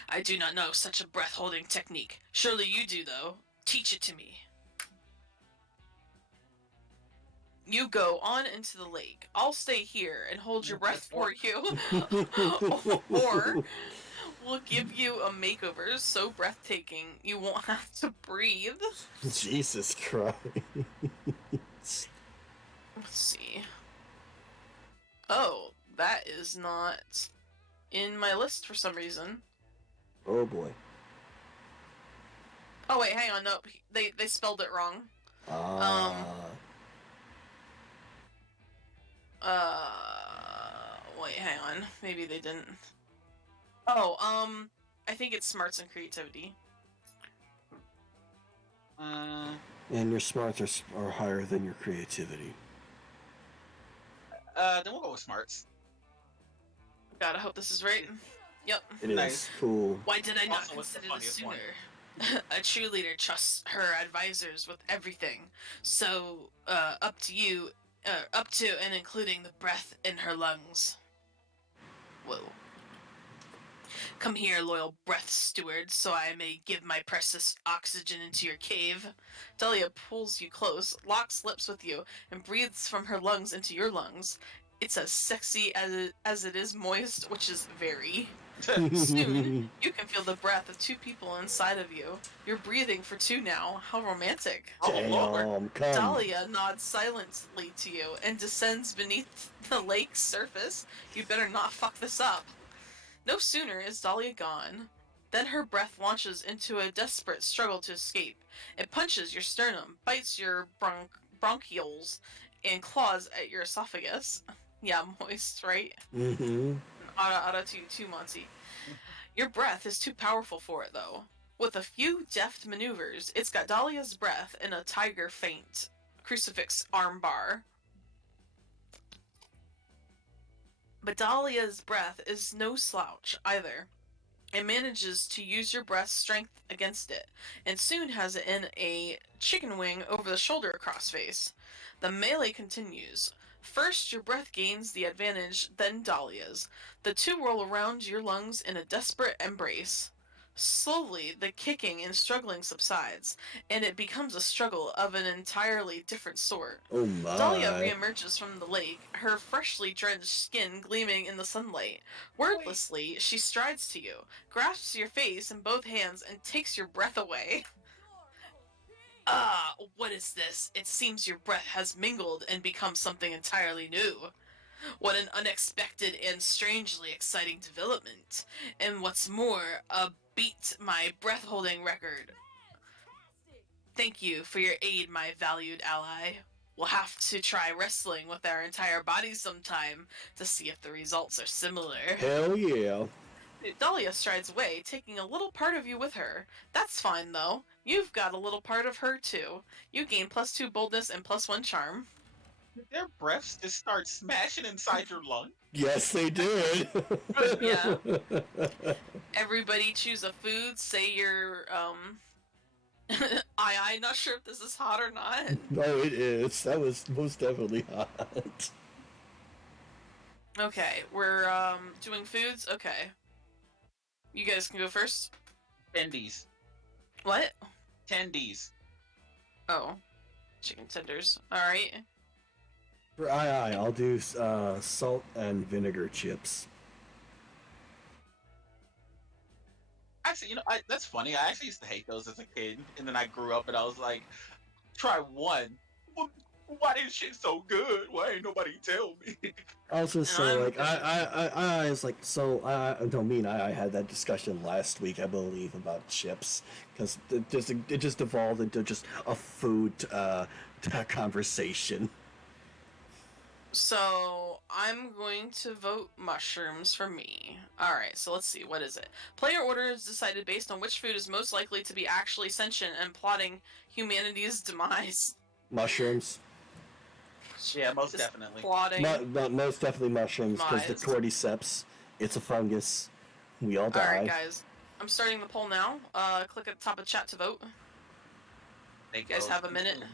I do not know such a breath-holding technique. Surely you do, though. Teach it to me. You go on into the lake. I'll stay here and hold your breath for you. Or we'll give you a makeover so breathtaking you won't have to breathe. Jesus Christ. Let's see. Oh, that is not in my list for some reason. Oh boy. Oh wait, hang on, nope. They spelled it wrong. Wait, hang on. Maybe they didn't. Oh, I think it's smarts and creativity. And your smarts are higher than your creativity. Then we'll go with smarts. God, I hope this is right. Yep. It is. Nice. Cool. Why did I not Also, what's the consider this funniest one? sooner? A true leader trusts her advisors with everything. So, up to and including the breath in her lungs. Whoa. Come here, loyal breath steward, so I may give my precious oxygen into your cave. Dahlia pulls you close, locks lips with you, and breathes from her lungs into your lungs. It's as sexy as it is moist, which is very. Soon, you can feel the breath of two people inside of you. You're breathing for two now. How romantic. Oh, Lord. Damn, come. Dahlia nods silently to you and descends beneath the lake's surface. You better not fuck this up. No sooner is Dahlia gone than her breath launches into a desperate struggle to escape. It punches your sternum, bites your bronchioles, and claws at your esophagus. Yeah, moist, right? Mm-hmm. Ara too, Monty. Your breath is too powerful for it, though. With a few deft maneuvers, it's got Dahlia's breath in a tiger feint. Crucifix armbar. But Dahlia's breath is no slouch either. It manages to use your breath's strength against it, and soon has it in a chicken wing over the shoulder crossface. The melee continues. First, your breath gains the advantage, then Dahlia's. The two whirl around your lungs in a desperate embrace. Slowly, the kicking and struggling subsides, and it becomes a struggle of an entirely different sort. Oh my. Dahlia reemerges from the lake, her freshly drenched skin gleaming in the sunlight. Wordlessly, she strides to you, grasps your face in both hands, and takes your breath away. Ah, what is this? It seems your breath has mingled and become something entirely new. What an unexpected and strangely exciting development. And what's more, beat my breath-holding record. Thank you for your aid, my valued ally. We'll have to try wrestling with our entire bodies sometime to see if the results are similar. Hell yeah. Dahlia strides away, taking a little part of you with her. That's fine, though. You've got a little part of her, too. You gain +2 boldness and +1 charm. Did their breaths just start smashing inside your lung? Yes, they did. Yeah. Everybody choose a food, say your, I'm not sure if this is hot or not. No, it is. That was most definitely hot. Okay, we're, doing foods? Okay. You guys can go first. Tendies. What? Tendies. Oh. Chicken tenders. Alright. For I'll do salt and vinegar chips. Actually, that's funny. I actually used to hate those as a kid, and then I grew up and I was like, try one. Well, Why this shit so good? Why ain't nobody tell me? Also, so I'm like good. I was like, so no, me and I had that discussion last week, I believe, about chips, because it just evolved into just a food conversation. So I'm going to vote mushrooms for me. Alright, so let's see, what is it? Player order is decided based on which food is most likely to be actually sentient and plotting humanity's demise. Mushrooms, Yeah, most Just definitely. plotting most definitely mushrooms, because the demise. cordyceps, it's a fungus. We all Alright, die. guys. I'm starting the poll now. Click at the top of chat to vote. Make You guys those have a minute. consume.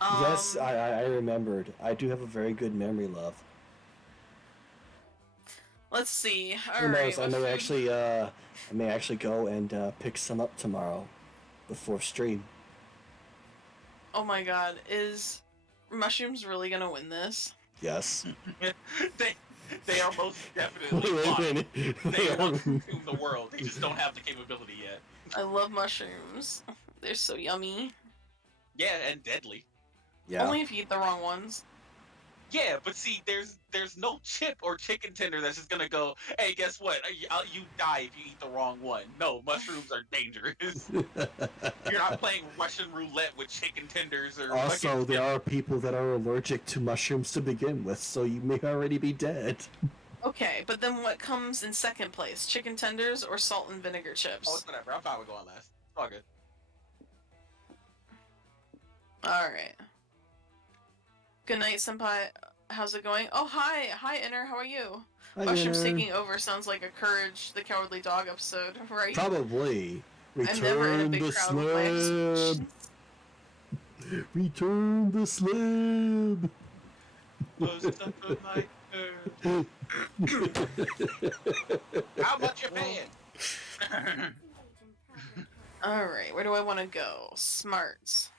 Yes, Um, I remembered. I do have a very good memory, love. let's see. Who knows? Alright, what food? I may actually go and pick some up tomorrow before stream. Oh my god, is mushrooms really gonna win this? Yes. they they are most definitely Wait, plotting. They are- want to consume the world. They just don't have the capability yet. I love mushrooms. They're so yummy. Yeah, and deadly. yeah. Only if you eat the wrong ones. Yeah, but see, there's no chip or chicken tender that's just gonna go. Hey, guess what? You die if you eat the wrong one. No, mushrooms are dangerous. You're not playing Russian roulette with chicken tenders or fucking. Also, there are people that are allergic to mushrooms to begin with, so you may already be dead. Okay, but then what comes in second place? Chicken tenders or salt and vinegar Oh, chips? it's whatever. I'm fine with going last. It's all good. Alright. Good night, senpai. How's it going? Oh, hi! Hi, Inner, how are you? Hi, Mushrooms Inner. taking over sounds like a Courage the Cowardly Dog episode, right? Probably. I'm never in a Return big the crowd with my slab. Return the slab. Most of my girl. How much you paying? Engage in proper Alright, where do I want to go? Smarts.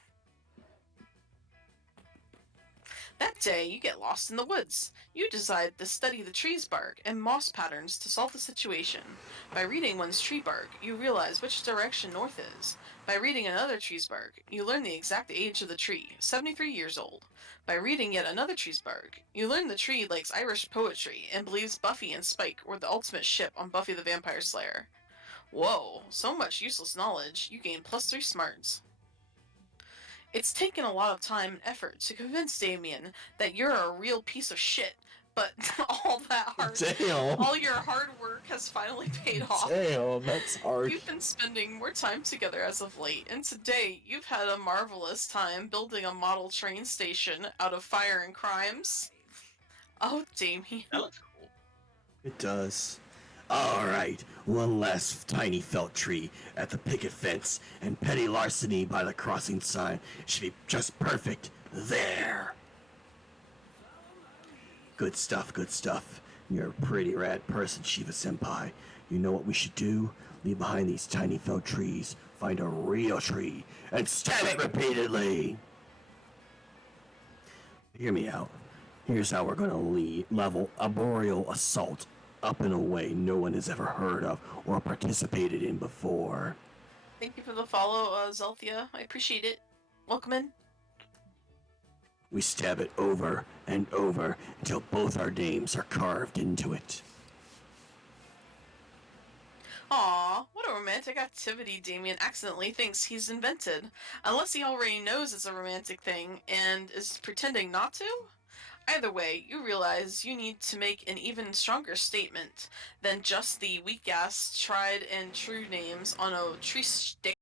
That day, you get lost in the woods. You decide to study the tree's bark and moss patterns to solve the situation. By reading one's tree bark, you realize which direction north is. By reading another tree's bark, you learn the exact age of the tree, 73 years old. By reading yet another tree's bark, you learn the tree likes Irish poetry and believes Buffy and Spike were the ultimate ship on Buffy the Vampire Slayer. Whoa, so much useless knowledge, you gain +3 smarts. It's taken a lot of time and effort to convince Damien that you're a real piece of shit, but Damn. all your hard work has finally paid off. Damn, that's harsh. You've been spending more time together as of late, and today you've had a marvelous time building a model train station out of fire and crimes. Oh, Damien. That looks cool. It does. Alright, one last tiny felt tree at the picket fence, and petty larceny by the crossing sign should be just perfect there. Good stuff, good stuff. You're a pretty rad person, Shiva Senpai. You know what we should do? Leave behind these tiny felt trees, find a real tree, and stab it repeatedly. Hear me out. Here's how we're gonna level a boreal assault up in a way no one has ever heard of or participated in before. Thank you for the follow, Zelthia. I appreciate it. Welcome in. We stab it over and over until both our names are carved into it. Aw, what a romantic activity Damien accidentally thinks he's invented. Unless he already knows it's a romantic thing and is pretending not to? Either way, you realize you need to make an even stronger statement than just the weak-ass tried and true names on a tree stick